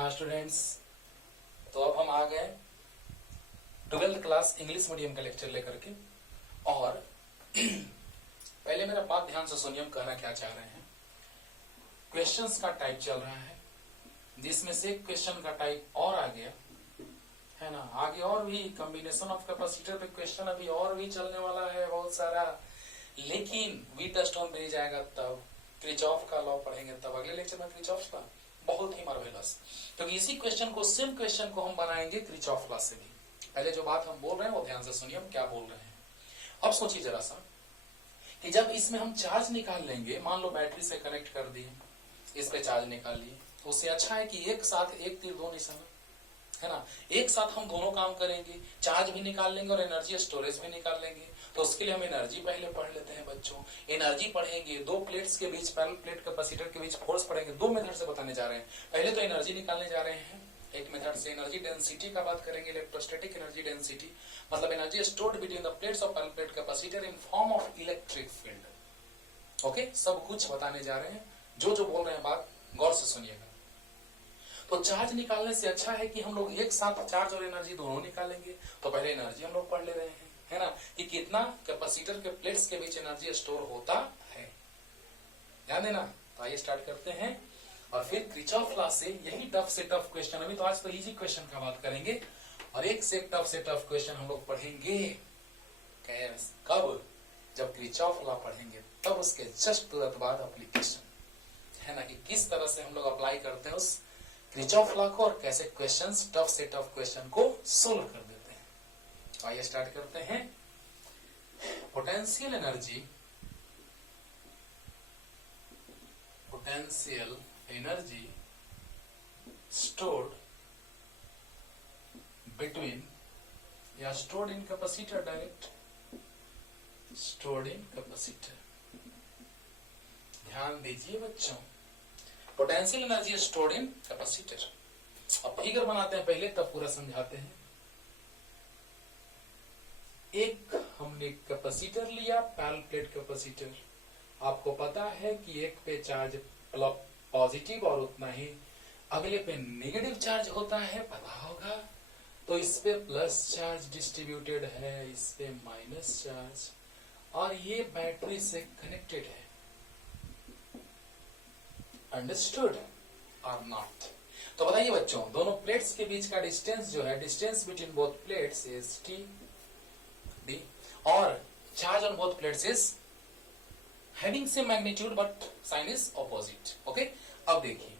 हाँ स्टूडेंट्स, तो अब हम आ गए 12th क्लास इंग्लिश मीडियम का लेक्चर लेकर के। और पहले मेरा बात ध्यान से सुनिए, हम कहना क्या चाह रहे हैं। क्वेश्चंस का टाइप चल रहा है, जिसमें से क्वेश्चन का टाइप और आ गया है ना। आगे और भी कॉम्बिनेशन ऑफ कैपेसिटर पे क्वेश्चन अभी और भी चलने वाला है बहुत सारा, लेकिन व्हीटस्टोन पे जाएगा तब, किरचॉफ का लॉ पढ़ेंगे तब, अगले लेक्चर में किरचॉफ का बहुत ही मार्वेलस। तो इसी क्वेश्चन को, सेम क्वेश्चन को हम बनाएंगे किरचॉफ लॉ से भी। पहले जो बात हम बोल रहे हैं वो ध्यान से सुनिए, हम क्या बोल रहे हैं। अब सोचिए जरा सा कि जब इसमें हम चार्ज निकाल लेंगे, मान लो बैटरी से कनेक्ट कर दिए, इस पे चार्ज निकाल लिए, तो उससे अच्छा है कि एक साथ एक तीर दो निशाना, है ना। एक साथ हम दोनों काम करेंगे, चार्ज भी निकाल लेंगे और एनर्जी स्टोरेज भी निकाल लेंगे। तो उसके लिए हम एनर्जी पहले पढ़ लेते हैं बच्चों। एनर्जी पढ़ेंगे, दो प्लेट्स के बीच, पैरेलल प्लेट कैपेसिटर के बीच फोर्स पढ़ेंगे। दो मेथड से बताने जा रहे हैं। पहले तो एनर्जी निकालने जा रहे हैं, एक मेथड से एनर्जी डेंसिटी का बात करेंगे, इलेक्ट्रोस्टैटिक एनर्जी डेंसिटी, मतलब energy stored between the plates of parallel plate capacitor in form of electric field. Okay, सब कुछ बताने जा रहे हैं। जो जो बोल रहे हैं बात गौर से सुनिएगा। तो चार्ज निकालने से अच्छा है कि हम लोग एक साथ चार्ज और एनर्जी दोनों निकालेंगे। तो पहले एनर्जी हम लोग पढ़ ले रहे हैं, है ना, कि कितना कैपेसिटर के प्लेट्स के बीच एनर्जी स्टोर होता है। ध्यान देना। तो आइए स्टार्ट करते हैं, और फिर किरचॉफ लॉ से यही टफ से टफ क्वेश्चन, अभी तो आज तो इजी क्वेश्चन का बात करेंगे, और एक से टफ क्वेश्चन हम लोग पढ़ेंगे। कब? जब किरचॉफ लॉ पढ़ेंगे तब उसके जस्ट तुरंत बाद एप्लीकेशन, है ना, कि किस तरह से हम लोग अप्लाई करते हैं उस किरचॉफ लॉ को, और कैसे क्वेश्चंस, टफ से टफ क्वेश्चन को सोल्व कर देते हैं। तो आइए स्टार्ट करते हैं। पोटेंशियल एनर्जी, स्टोर्ड बिटवीन, या stored in capacitor, direct stored in capacitor. ध्यान दीजिए बच्चों, पोटेंशियल एनर्जी स्टोर्ड इन कैपेसिटर। अब फिगर बनाते हैं पहले, तब पूरा समझाते हैं। एक हमने कैपेसिटर लिया, पैरेलल प्लेट कैपेसिटर। आपको पता है कि एक पे चार्ज पॉजिटिव और उतना ही अगले पे नेगेटिव चार्ज होता है, पता होगा। तो इस पे प्लस चार्ज डिस्ट्रीब्यूटेड है, इस पे माइनस चार्ज, और ये बैटरी से कनेक्टेड है। अंडरस्टूड और नॉट? तो बताइए बच्चों, दोनों प्लेट्स के बीच का डिस्टेंस जो है, distance between both plates is T D, और charge on both plates is having same magnitude but sign is opposite. Okay, अब देखिए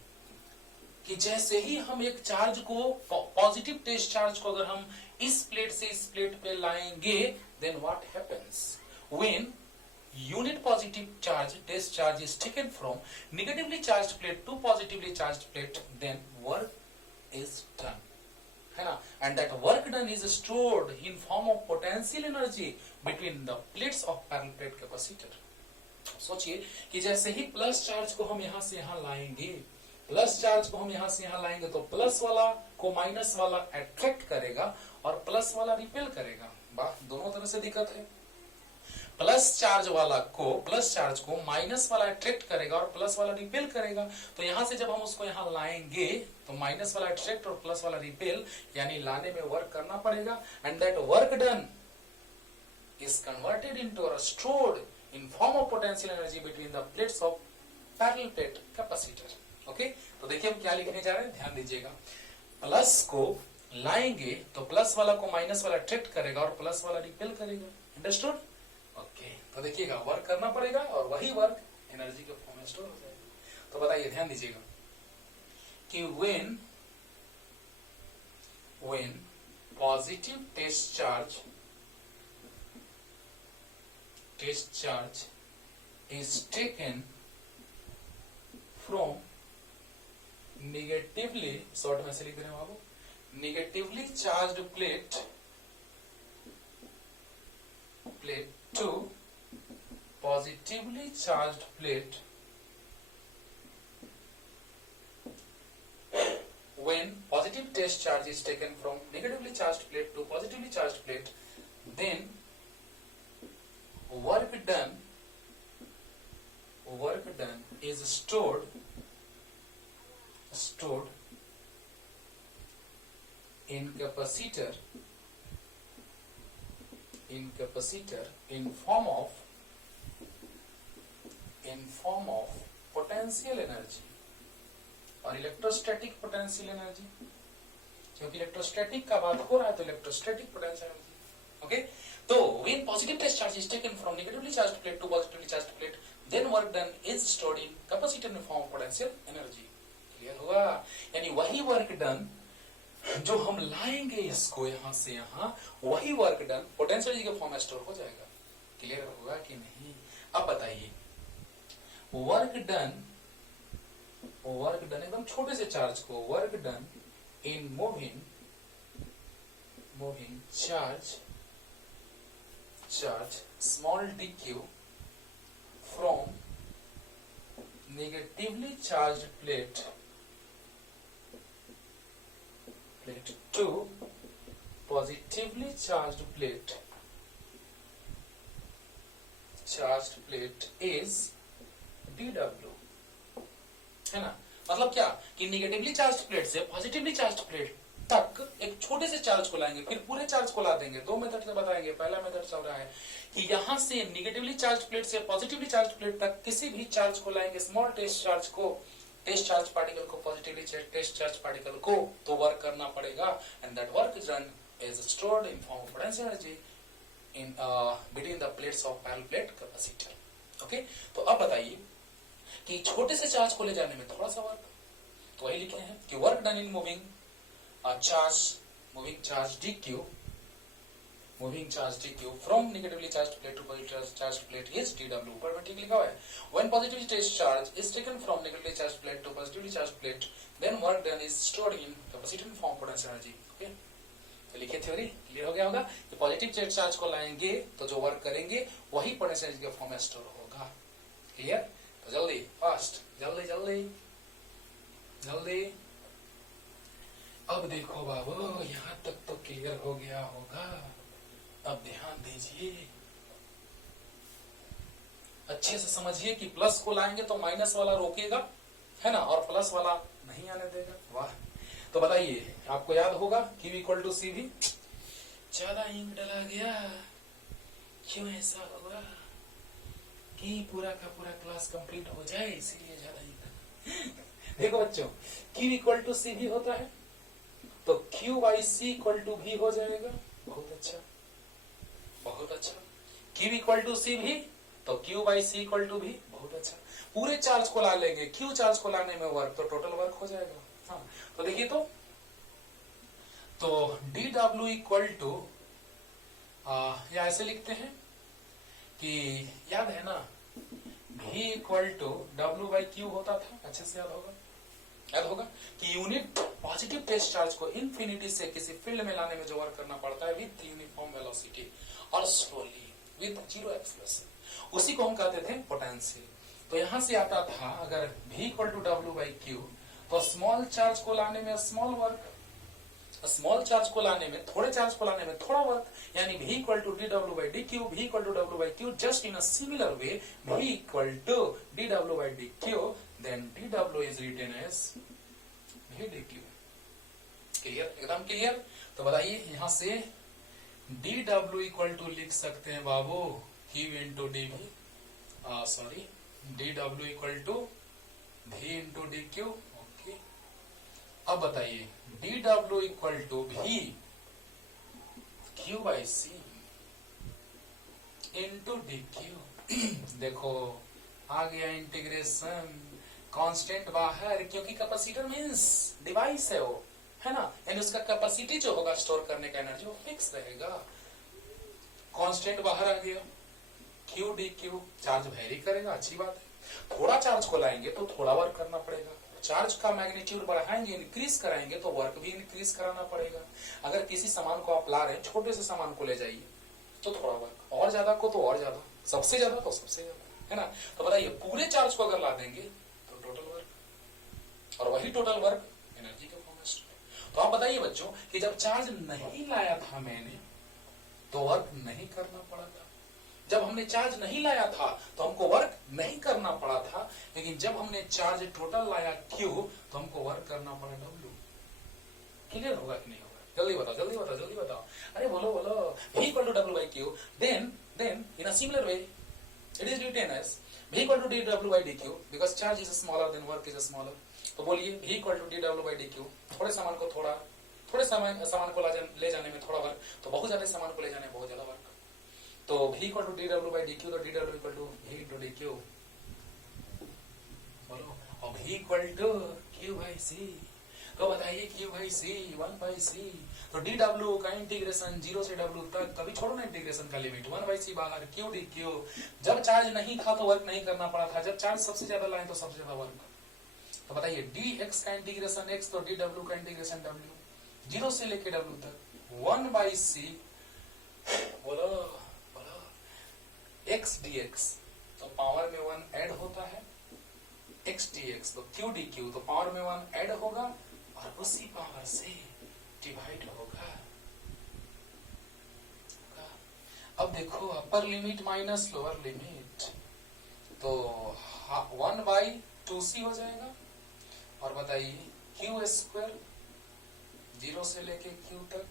कि जैसे ही हम एक चार्ज को, पॉजिटिव टेस्ट चार्ज को अगर हम इस प्लेट से इस प्लेट पे लाएंगे, then what happens when unit positive charge, test charge is taken from negatively charged plate to positively charged plate, then work is done, है ना, and that work done is stored in form of potential energy between the plates of parallel plate capacitor। सोचिए कि जैसे ही plus charge को हम यहां से यहां लाएंगे, प्लस चार्ज को हम यहां से यहां लाएंगे, तो प्लस वाला को माइनस वाला अट्रैक्ट करेगा और प्लस वाला रिपेल करेगा। बात दोनों तरह से दिक्कत है। प्लस चार्ज को माइनस वाला अट्रैक्ट करेगा और प्लस वाला रिपेल करेगा। तो यहां से जब हम उसको यहां लाएंगे, तो माइनस वाला अट्रैक्ट और प्लस वाला रिपेल, यानी लाने में वर्क करना पड़ेगा, and that work done is converted into और stored in form of potential energy between the plates of parallel plate capacitor. Okay, तो देखिए हम क्या लिखने जा रहे हैं, ध्यान दीजिएगा। प्लस को लाएंगे तो प्लस वाला को माइनस वाला अट्रैक्ट करेगा और प्लस वाला रिपेल करेगा। अंडरस्टूड? ओके, तो देखिएगा वर्क करना पड़ेगा और वही वर्क एनर्जी के फॉर्म में स्टोर हो जाएगा। तो बताइए, ध्यान दीजिएगा कि when positive test charge is taken from negatively, short में से लिख रहे हैं बाबू, negatively charged plate to positively charged plate, when positive test charge is taken from negatively charged plate to positively charged plate, then work done is stored in capacitor in form of potential energy और electrostatic potential energy, क्योंकि electrostatic का बात हो रहा है तो electrostatic potential energy. Okay, तो when positive test charge is taken from negatively charged plate to positively charged plate, then work done is stored in capacitor in form of potential energy। Clear हुआ? यानी वही work done जो हम लाएंगे इसको यहां से यहां, वही वर्क डन पोटेंशियल एनर्जी के फॉर्म में स्टोर हो जाएगा। क्लियर होगा कि नहीं? अब बताइए, वर्क डन एकदम छोटे से चार्ज को, work done in moving charge small dq from negatively charged plate to positively charged plate is dw, है ना? मतलब क्या कि निगेटिवली चार्ज प्लेट से पॉजिटिवली चार्ज प्लेट तक एक छोटे से चार्ज को लाएंगे, फिर पूरे चार्ज को ला देंगे। दो मेथड से बताएंगे। पहला मेथड चल रहा है कि यहां से निगेटिवली चार्ज प्लेट से पॉजिटिवली चार्ज प्लेट तक किसी भी चार्ज को लाएंगे, स्मॉल टेस्ट चार्ज पार्टिकल को, पॉजिटिवली टेस्ट चार्ज पार्टिकल को, तो वर्क करना पड़ेगा। And that work is done is stored in form of potential energy in between the plates of parallel plate capacitor. Okay, तो अब बताइए कि छोटे से चार्ज को ले जाने में थोड़ा सा वर्क, तो वही लिखे हैं कि work done in moving charge dq from negatively charged plate to positively charged plate is dw। ऊपर में ठीक लिखा हुआ है। When positively charged charge is taken from negatively charged plate to positively charged plate, then work done is stored in capacitor in form of potential energy। Okay, तो लिखिए theory, clear हो गया होगा कि पॉजिटिव चार्ज को लाएंगे तो जो वर्क करेंगे वही पोटेंशियल एनर्जी के फॉर्म में स्टोर होगा। क्लियर? तो जल्दी, फास्ट, जल्दी। अब देखो बाबू, यहां तक तो क्लियर हो गया होगा। अब ध्यान दीजिए, अच्छे से समझिए कि प्लस को लाएंगे तो माइनस वाला रोकेगा, है ना, और प्लस वाला नहीं आने देगा। वाह, तो बताइए, आपको याद होगा Q इक्वल टू CV। ज्यादा इंक डला गया, क्यों ऐसा होगा कि पूरा का पूरा क्लास कंप्लीट हो जाए, इसीलिए ज्यादा इंक। देखो बच्चों, Q इक्वल टू CV होता है तो Q by C equal to V हो जाएगा। बहुत अच्छा। Q इक्वल टू C भी तो Q by C equal to V। बहुत अच्छा। पूरे चार्ज को ला लेंगे, Q चार्ज को लाने में वर्क, तो टोटल वर्क हो जाएगा। हाँ, तो देखिए, तो dw इक्वल टू, या ऐसे लिखते हैं कि याद है ना, V equal to W by Q होता था। अच्छे से याद होगा कि यूनिट पॉजिटिव टेस्ट चार्ज को इन्फिनिटी से किसी फील्ड में लाने में जो वर्क करना पड़ता है विद यूनिफॉर्म वेलोसिटी और स्लोली विद 0 एक्सेलरेशन, उसी को हम कहते थे पोटेंशियल। तो यहां से आता था अगर V equal to W by Q, तो स्मॉल चार्ज को लाने में स्मॉल वर्क, स्मॉल चार्ज को लाने में, थोड़े चार्ज को लाने में थोड़ा वर्क, यानी V equal to dW by dQ, V equal to W by Q, just in a similar way V equal to dW by dQ, then dW is written as V dQ। Clear? एकदम clear. तो बताइए, यहां से dW equal to लिख सकते हैं बाबू Q into dV, sorry, dW equal to V into dQ। Okay, अब बताइए dW equal to V Q by C into dQ। देखो आ गया इंटीग्रेशन, कांस्टेंट बाहर, क्योंकि कैपेसिटर मींस डिवाइस है वो, है ना, यानी उसका कैपेसिटी जो होगा स्टोर करने का एनर्जी वो फिक्स रहेगा। कांस्टेंट बाहर आ गया, Q dQ, चार्ज वेरी करेगा, अच्छी बात है। थोड़ा चार्ज को लाएंगे तो थोड़ा वर्क करना पड़ेगा, चार्ज का मैग्नीट्यूड बढ़ाएंगे, इंक्रीज कराएंगे तो वर्क भी इंक्रीज कराना पड़ेगा। अगर किसी सामान को आप ला रहे हैं, छोटे से सामान को ले जाइए तो थोड़ा वर्क, और ज्यादा को तो और ज्यादा, सबसे ज्यादा तो सबसे ज्यादा, है ना। तो बताइए, पूरे चार्ज को अगर ला देंगे तो टोटल वर्क, और वही टोटल वर्क एनर्जी के फॉर्म में। तो आप बताइए बच्चों कि जब चार्ज नहीं लाया था मैंने तो वर्क नहीं करना पड़ा था, जब हमने चार्ज नहीं लाया था तो हमको वर्क नहीं करना पड़ा था, लेकिन जब हमने चार्ज टोटल लाया Q तो हमको वर्क करना पड़ा W। क्लियर होगा कि नहीं होगा? जल्दी बताओ जल्दी बताओ जल्दी बताओ, अरे बोलो बोलो। v equal to W by Q, then in a similar way it is written as v equal to D W by D Q because charge is smaller then work is smaller. तो बोलिए v equal to D W by D Q, थोड़े सामान को ले जाने में थोड़ा work, तो बहुत ज्यादा सामान को ले जाने में बहुत ज्यादा वर्क। तो v equal to D W by D Q, तो D W equal to v into D Q, बोलो। और v equal to q by C, तो बताइए q by C 1 by C. तो डी डब्ल्यू का इंटीग्रेशन 0 से w तक, कभी छोड़ो ना इंटीग्रेशन का लिमिट, 1 बाई सी बाहर, q डी क्यू। जब चार्ज नहीं था तो वर्क नहीं करना पड़ा था, जब चार्ज सबसे ज्यादा लाए तो सबसे ज्यादा वर्क। तो बताइए डी एक्स का इंटीग्रेशन x, तो डी डब्ल्यू का इंटीग्रेशन w, 0 से लेके w तक 1 बाई सी, बोलो बोलो, x dx, तो पावर में 1 ऐड होता है, x dx, तो q डी क्यू, तो पावर में 1 ऐड होगा और उसी पावर से डिवाइड होगा। अब देखो अपर लिमिट माइनस लोअर लिमिट, तो 1 बाई 2c हो जाएगा। और बताइए क्यू स्क्वायर 0 से लेके q तक,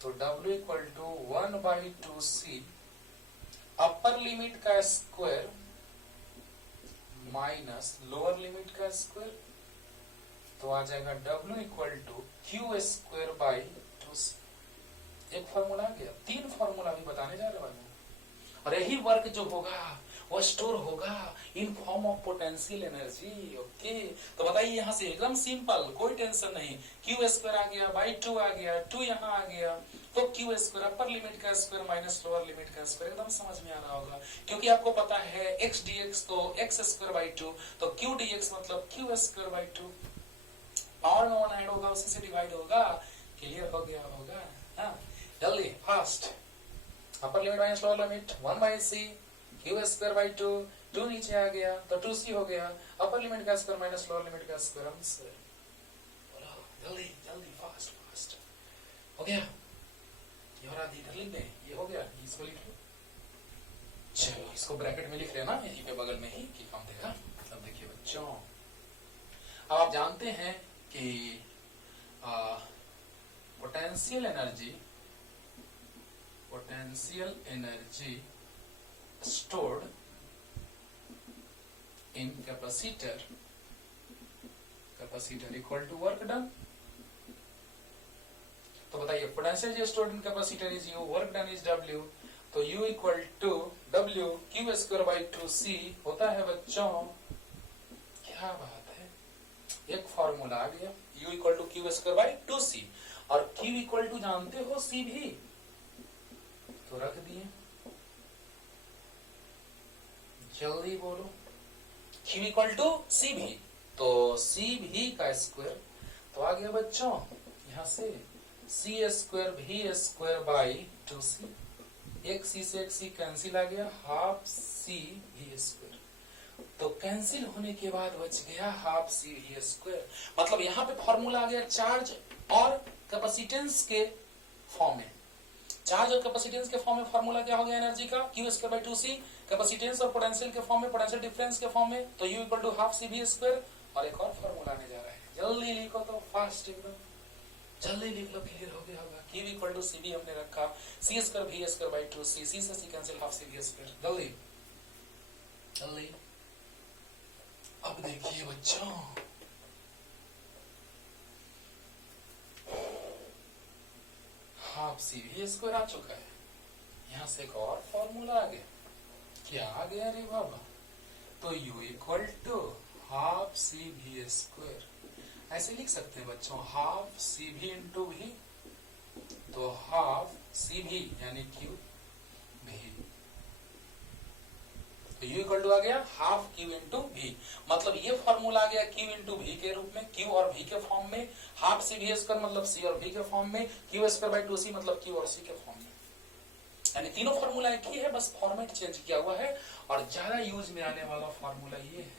तो w equal to 1 by 2c, upper limit का स्क्वायर माइनस लोअर लिमिट का स्क्वायर, तो आ जाएगा w equal to Q square by 2c। एक फॉर्मूला आ गया, 3 फॉर्मूला भी बताने जा रहे हैं। और यही वर्क जो होगा वो स्टोर होगा इन form of potential energy. Okay, तो बताइए यहाँ से एकदम सिंपल, कोई टेंशन नहीं, क्यू स्क्वायर आ गया बाई 2 आ गया, 2 यहाँ आ गया, तो क्यू स्क्वायर अपर लिमिट का स्क्वायर माइनस लोअर लिमिट का स्क्वायर, एकदम समझ में आ रहा होगा। क्योंकि आपको पता है x dx तो x स्क्वायर बाई 2, तो q dx मतलब q स्क्वायर बाई 2, पावर में 1 ऐड होगा, उसी से डिवाइड होगा। क्लियर हो गया होगा? हाँ, जल्दी fast. Upper limit minus lower limit 1 by C, Q square by 2, 2 नीचे आ गया तो 2c हो गया, अपर लिमिट का स्क्वायर माइनस लोअर लिमिट का स्क्वायर आंसर। बोलो जल्दी जल्दी फास्ट फास्ट। हो गया? ये और आधी इधर लिख दें, ये हो गया, इसको लिख लो। चलो इसको ब्रैकेट में लिख लेना यहीं पे बगल में ही, कि काम देगा। अब देखिए बच्चों, अब आप जानते हैं कि potential energy stored in capacitor equal to work done। तो बताइए पोटेंशियल जो stored in capacitor is U, work done is W, तो U equal to W Q square by 2C होता है बच्चों। क्या बात है, एक फॉर्मूला आ गया, U equal to Q square by 2C, और Q equal to जानते हो C भी, तो रख दिए। जल्दी बोलो, Q इक्वल टू सी भी, तो सी भी का स्क्वायर, तो आ गया बच्चों यहाँ से सी स्क्वायर भी स्क्वायर बाई 2c, एक सी से एक सी कैंसिल आ गया, हाफ सी भी स्क्वायर, तो कैंसिल होने के बाद बच गया हाफ सी भी स्क्वायर। मतलब यहाँ पे फॉर्मूला आ गया चार्ज और कैपेसिटेंस के फॉर्म में। चार्ज और कैपेसिटेंस के फॉर्म में फॉर्मूला क्या हो गया एनर्जी का, Q square by 2c, capacitance और पोटेंशियल के फॉर्म में, पोटेंशियल डिफरेंस के फॉर्म में, तो U equal to half C V square. और एक और फॉर्मूला आने जा रहा है, जल्दी लिखो तो फास्ट एकदम, जल्दी लिख लो, क्लियर हो गया होगा। क्यू इक्वल टू सी भी हमने रखा, सी स्क्वायर भी स्क्वायर बाई 2c, सी से सी cancel, half C V square. जल्दी जल्दी। अब देखिए बच्चों, हाफ सी भी स्क्वायर आ चुका है, यहाँ से एक और फॉर्मूला आ गया। क्या आ गया रे बाबा, तो u equal to half C V square, ऐसे लिख सकते हैं बच्चों, हाफ सी भी इंटू भी, तो हाफ सी भी यानी क्यू भी, तो u इक्वल टू आ गया हाफ क्यू इंटू भी। मतलब ये फॉर्मूला आ गया क्यू इंटू भी के रूप में, क्यू और भी के फॉर्म में, हाफ सी भी स्क्वायर मतलब सी और भी के फॉर्म में, क्यू स्क्वायर बाई 2c मतलब क्यू और सी के फॉर्म में। यानी तीनों फॉर्मूला एक ही है, बस फॉर्मेट चेंज किया हुआ है। और ज्यादा यूज में आने वाला फॉर्मूला ये है,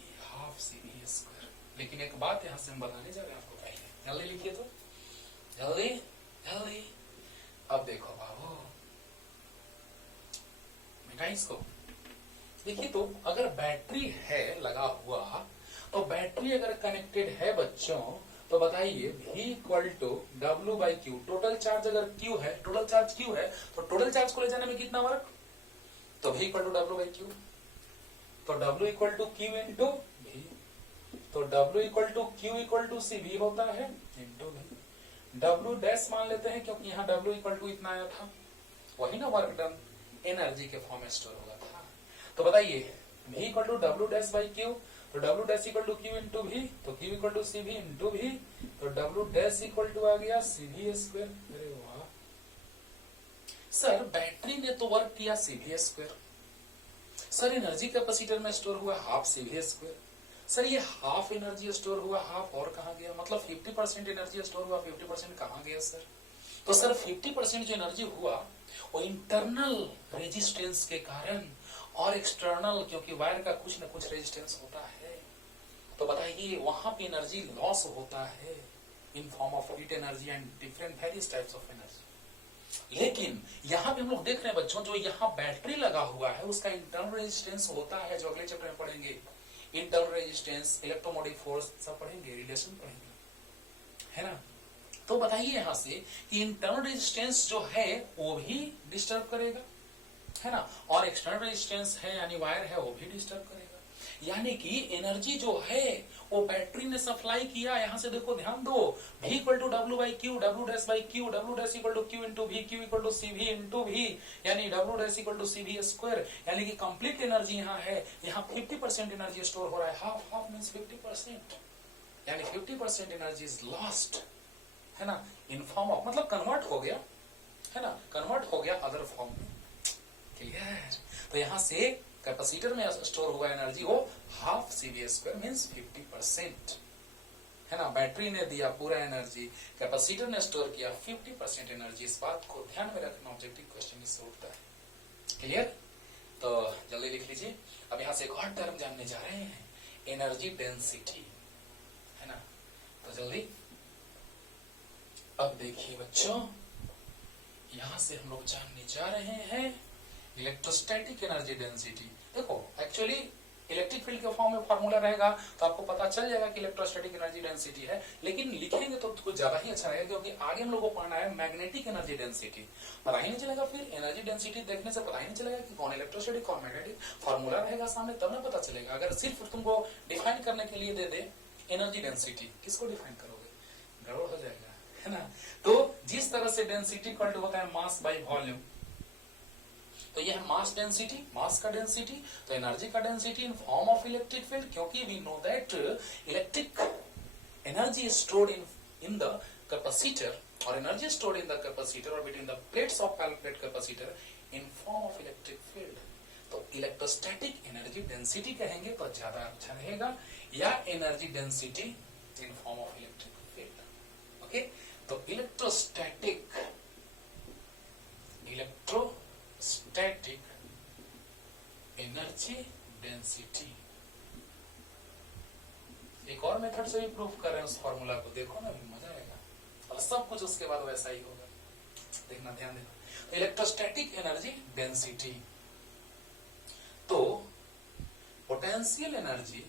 ये हाफ सी भी स्क्वायर। लेकिन एक बात यहाँ से हम बताने जा रहे हैं आपको, पहले जल्दी लिखिए तो, जल्दी जल्दी। अब देखो बाबू, इसको देखिए, तो अगर बैटरी है लगा हुआ, तो बैटरी अगर कनेक्टेड है बच्चों, तो तो बताइए V equal to W by Q, total charge अगर Q है, टोटल चार्ज Q है, तो टोटल चार्ज को ले जाने में कितना वर्क, तो V equal to W by Q, तो W equal to Q into V, तो W equal to Q equal to C V होता है इंटू V। W डैश मान लेते हैं क्योंकि यहाँ W इक्वल टू इतना आया था, वही ना वर्क डन एनर्जी के फॉर्म में स्टोर होगा था। तो बताइए V equal to W dash by Q, तो W dash equal to Q into V, तो Q equal to C V into V, तो डब्ल्यू डैश इक्वल टू आ गया सी वी स्क्वायर। अरे वाह सर, बैटरी ने तो वर्क किया C V square, sir energy capacitor में स्टोर हुआ half C V square, sir ये हाफ एनर्जी स्टोर हुआ, हाफ और कहाँ गया, मतलब 50% एनर्जी स्टोर हुआ, 50% कहाँ गया सर, तो सर 50% जो एनर्जी हुआ वो इंटरनल रेजिस्टेंस के कारण और एक्सटर्नल, क्योंकि वायर का कुछ न कुछ रेजिस्टेंस होता है, तो बताइए वहां पे एनर्जी लॉस होता है इन form of heat energy and different various types of energy. लेकिन यहाँ पे हम लोग देख रहे हैं बच्चों, जो यहाँ बैटरी लगा हुआ है उसका इंटरनल रेजिस्टेंस होता है, जो अगले चैप्टर में पढ़ेंगे, इंटरनल रेजिस्टेंस, इलेक्ट्रोमोटिव फोर्स सब पढ़ेंगे, रेडिएशन पढ़ेंगे, है ना। तो बताइए यहाँ से कि इंटरनल रेजिस्टेंस जो है वो भी डिस्टर्ब करेगा, है ना, और एक्सटर्नल रेजिस्टेंस है यानी वायर है वो भी डिस्टर्ब करेगा। यानी कि एनर्जी जो है वो बैटरी ने सप्लाई किया, यहाँ से देखो ध्यान दो, V equal to W by Q, W dash by Q, W dash equal to Q into V, Q equal to C V into V, यानी W dash equal to C V square, यानी कि complete energy यहाँ है, यहाँ 50% energy store हो रहा है, half half means 50%, यानी 50% एनर्जी इज लॉस्ट, है ना, इन फॉर्म ऑफ, मतलब कन्वर्ट हो गया, है ना, कन्वर्ट हो गया अदर फॉर्म में, क्लियर। तो यहाँ से कैपेसिटर में स्टोर हुआ एनर्जी हो half C V square means 50%, है ना, बैटरी ने दिया पूरा एनर्जी, कैपेसिटर ने स्टोर किया 50% एनर्जी। इस बात को ध्यान में रखना, ऑब्जेक्टिव क्वेश्चन इससे उठता है, क्लियर। तो जल्दी लिख लीजिए। अब यहाँ से एक और टर्म जानने जा रहे हैं, एनर्जी डेंसिटी, है ना, तो जल्दी अब देखिए बच्चों, यहां से हम लोग जानने जा रहे हैं इलेक्ट्रोस्टैटिक एनर्जी डेंसिटी। देखो एक्चुअली इलेक्ट्रिक फील्ड के फॉर्म में फॉर्मूला रहेगा तो आपको पता चल जाएगा कि इलेक्ट्रोस्टैटिक एनर्जी डेंसिटी है, लेकिन लिखेंगे तो कुछ ज्यादा ही अच्छा रहेगा, क्योंकि आगे हम लोग को पढ़ना है मैग्नेटिक एनर्जी डेंसिटी। पता ही नहीं चलेगा, फिर एनर्जी डेंसिटी देखने से पता ही नहीं चलेगा कि कौन इलेक्ट्रोस्टैटिक कौन मैग्नेटिक, फॉर्मूला रहेगा सामने तब ना पता चलेगा। अगर सिर्फ तुमको डिफाइन करने के लिए दे दे एनर्जी डेंसिटी, किसको डिफाइन करोगे, गड़बड़ हो जाएगा, है ना। तो जिस तरह से डेंसिटी इक्वल होता है मास बाय वॉल्यूम, तो यह है मास डेंसिटी, मास का डेंसिटी, तो एनर्जी का density in form of electric field, क्योंकि we know that electric energy stored in the capacitor और energy stored in the capacitor और between the plates of parallel plate capacitor in form of electric field. तो electrostatic energy density कहेंगे तो ज्यादा अच्छा रहेगा, या energy density in form of electric field. Okay, तो इलेक्ट्रोस्टैटिक एनर्जी डेंसिटी, एक और मेथड से भी प्रूफ कर रहे हैं उस फॉर्मूला को, देखो ना भी मजा आएगा, और सब कुछ उसके बाद वैसा ही होगा, देखना, ध्यान देना। इलेक्ट्रोस्टैटिक एनर्जी डेंसिटी, तो potential energy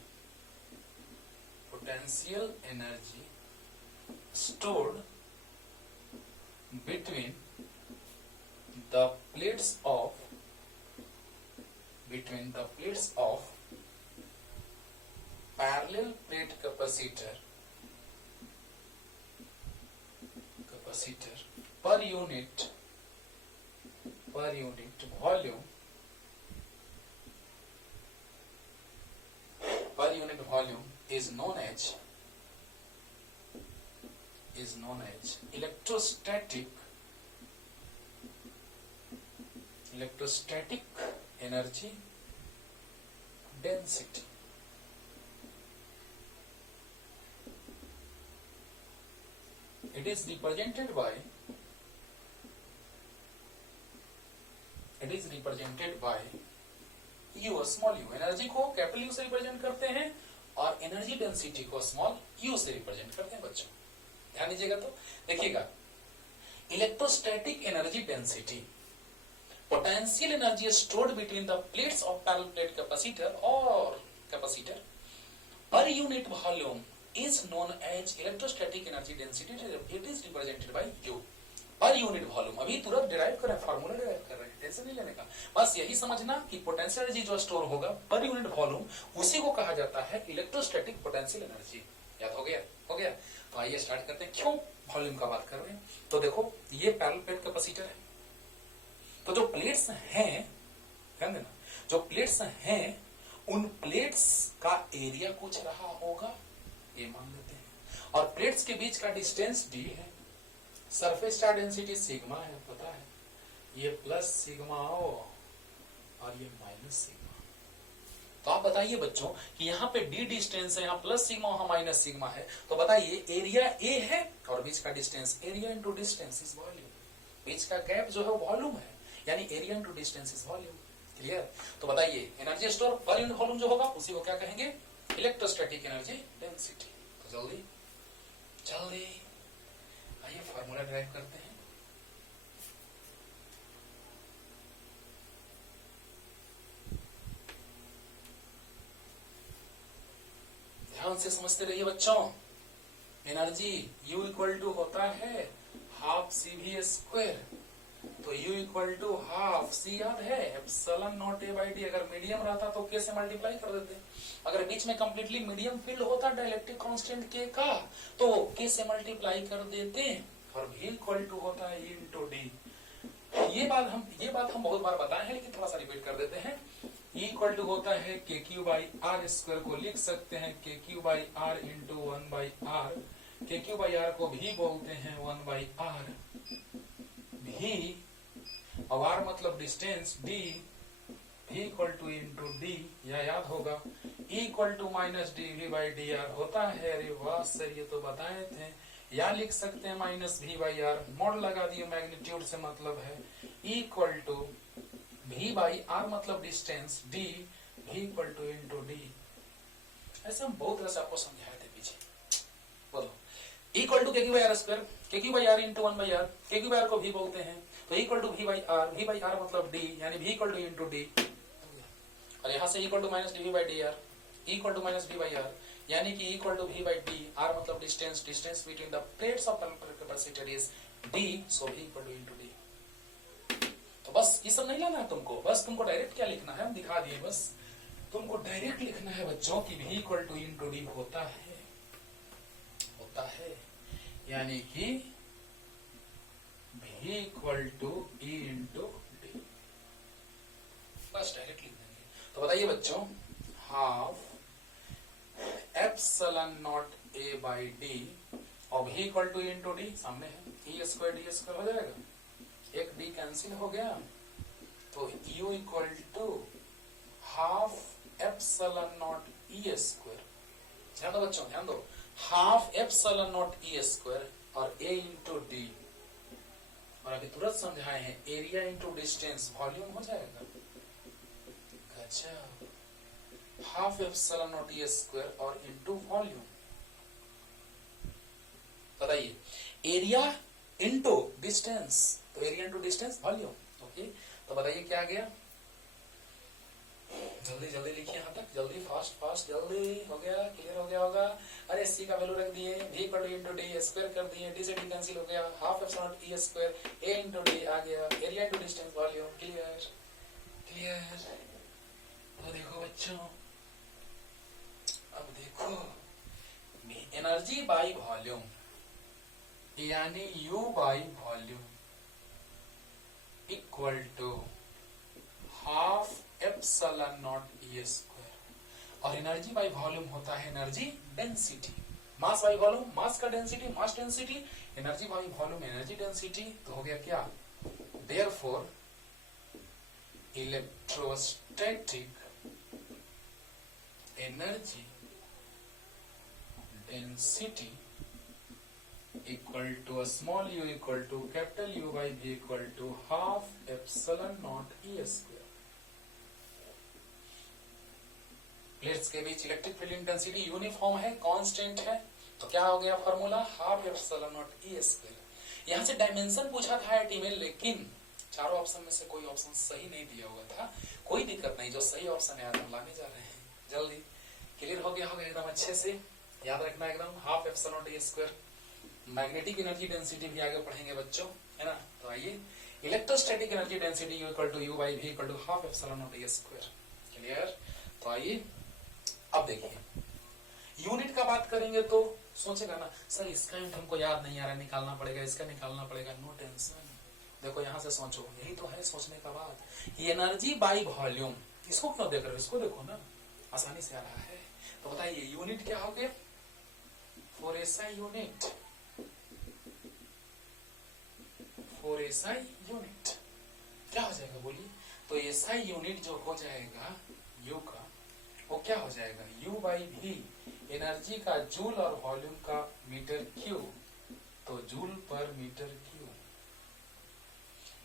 stored between the plates of parallel plate capacitor per unit volume is known as electrostatic energy density. It is represented by U, small u। Energy को कैपिटल U से represent करते हैं और energy density को small u से represent करते हैं बच्चों, ध्यान दीजिएगा। तो देखिएगा, electrostatic energy density, potential energy stored between the plates of parallel plate capacitor पर unit volume is known as electrostatic energy density. It is represented by U पर यूनिट वॉल्यूम। अभी तुरंत डिराइव कर रहे हैं, फार्मूला डिराइव कर रहे हैं, टेंशन नहीं लेने का। बस यही समझना कि पोटेंशियल एनर्जी जो स्टोर होगा पर यूनिट वॉल्यूम, उसी को कहा जाता है इलेक्ट्रोस्टैटिक पोटेंशियल एनर्जी। याद हो गया? हो गया। तो आइए स्टार्ट करते हैं। क्यों वॉल्यूम का बात कर रहे हैं? तो देखो ये पैरेलल प्लेट कैपेसिटर है, तो जो प्लेट्स हैं, ध्यान देना, जो प्लेट्स हैं उन प्लेट्स का एरिया कुछ रहा होगा, ये मान लेते हैं, और प्लेट्स के बीच का डिस्टेंस डी है, सरफेस चार्ज डेंसिटी सिग्मा है, पता है, ये प्लस सिग्मा हो और ये माइनस सिग्मा। तो आप बताइए बच्चों कि यहाँ पे डी डिस्टेंस है, यहाँ प्लस सिग्मा, वहां माइनस सिग्मा है, तो बताइए एरिया ए है और बीच का distance, area into distance is volume. बीच का गैप जो है वॉल्यूम है, यानी area into distance is volume. Clear? तो बताइए energy store per unit volume जो होगा उसी को क्या कहेंगे? Electrostatic energy density. तो जल्दी जल्दी आइए फार्मूला ड्राइव करते हैं। ध्यान से समझते रहिए बच्चों। एनर्जी U इक्वल टू होता है हाफ CV स्क्वायर, तो U equal to half C याद है, epsilon naught A by D. अगर मीडियम रहता तो K से मल्टीप्लाई कर देते, अगर बीच में कंप्लीटली मीडियम फील्ड होता डाइलेक्ट्रिक कांस्टेंट K का तो K से मल्टीप्लाई कर देते, और V इक्वल टू होता है E इंटू डी। ये बात हम बहुत बार बताए हैं, लेकिन थोड़ा सा रिपीट कर देते हैं। E इक्वल टू होता है KQ बाई R स्क्वायर, को लिख सकते हैं KQ by R into 1 by R। KQ by R को भी बोलते हैं 1 बाई R। भी और R मतलब distance D, V equal to into D, या याद होगा E equal to minus DV by DR होता है। अरे वाह सर, ये तो बताए थे। या लिख सकते हैं minus V by R, mod लगा दिए, मैग्नीट्यूड से मतलब है। E equal to V by R मतलब distance D, V equal to into D. ऐसे हम बहुत तरह से आपको समझाए थे पीछे। बोलो equal to KQ by R square, KQ by R into 1 by R, KQ by R को V बोलते हैं, तो equal to V by R मतलब D, यानी V equal to into D. और यहाँ से equal to minus DV by DR, equal to minus V by R, यानी कि equal to V by D। R मतलब distance between the plates of capacitor is D, so V equal to into D. तो बस ये सब नहीं लाना है तुमको, बस तुमको डायरेक्ट क्या लिखना है हम दिखा दिए। बस तुमको डायरेक्ट लिखना है बच्चों कि V equal to into D होता है, यानी कि V equal to E into D. बस डायरेक्ट लिख देंगे। तो बताइए बच्चों, half epsilon naught A by D और V equal to into D सामने है, E स्क्वायर डी स्क्वायर हो जाएगा, एक डी कैंसिल हो गया, तो U equal to half epsilon naught E square. ध्यान दो बच्चों, ध्यान दो, half epsilon naught E square और A इंटू डी, और अभी तुरंत समझाए हैं एरिया इंटू डिस्टेंस वॉल्यूम हो जाएगा। अच्छा, half epsilon naught E square और इंटू वॉल्यूम। बताइए एरिया इंटू डिस्टेंस, तो area into distance volume. Okay, तो बताइए क्या आ गया? जल्दी जल्दी लिखिए यहाँ तक, जल्दी फास्ट जल्दी। हो गया? क्लियर हो गया होगा? अरे C का वैल्यू रख दिए, V equal to into D square कर दिए, डी से डी कैंसिल हो गया, half epsilon naught E square, A into D आ गया, area into distance volume. Clear? तो देखो बच्चों, अब देखो एनर्जी बाई वॉल्यूम, यानी U by volume equal to half epsilon naught E square, और एनर्जी बाई वॉल्यूम होता है energy density. Mass by volume, mass का density mass density, energy by volume energy density. तो हो गया क्या? Therefore electrostatic energy density equal to small u equal to capital U by V equal to half epsilon naught E square. Plates के बीच electric field intensity uniform है, constant है, तो क्या हो गया formula? Half epsilon naught E square. यहाँ से डायमेंशन पूछा था आईटी में, लेकिन चारों ऑप्शन में से कोई ऑप्शन सही नहीं दिया हुआ था। कोई दिक्कत नहीं, जो सही ऑप्शन है हम लाने जा रहे हैं जल्दी। क्लियर हो गया होगा एकदम अच्छे से? याद रखना एकदम, half epsilon naught E square. Magnetic energy density भी आगे पढ़ेंगे बच्चों, है ना। तो आइए, electrostatic energy density U equal to U by V equal to half epsilon naught E square. Clear. तो आइए अब देखिए, यूनिट का बात करेंगे तो सोचेगा ना सर इसका यूनिट हमको याद नहीं आ रहा, निकालना पड़ेगा, इसका निकालना पड़ेगा। नो टेंशन, देखो यहां से सोचो, यही तो है सोचने का बात। एनर्जी बाई वॉल्यूम, इसको क्यों देख रहे हो, इसको देखो ना, आसानी से आ रहा है। तो बताइए यूनिट क्या हो गया, for SI unit, for SI unit क्या हो जाएगा बोलिए। तो एसआई यूनिट जो हो जाएगा यू का, वो क्या हो जाएगा, U बाई भी, एनर्जी का जूल और वॉल्यूम का मीटर क्यू, तो जूल पर मीटर क्यू,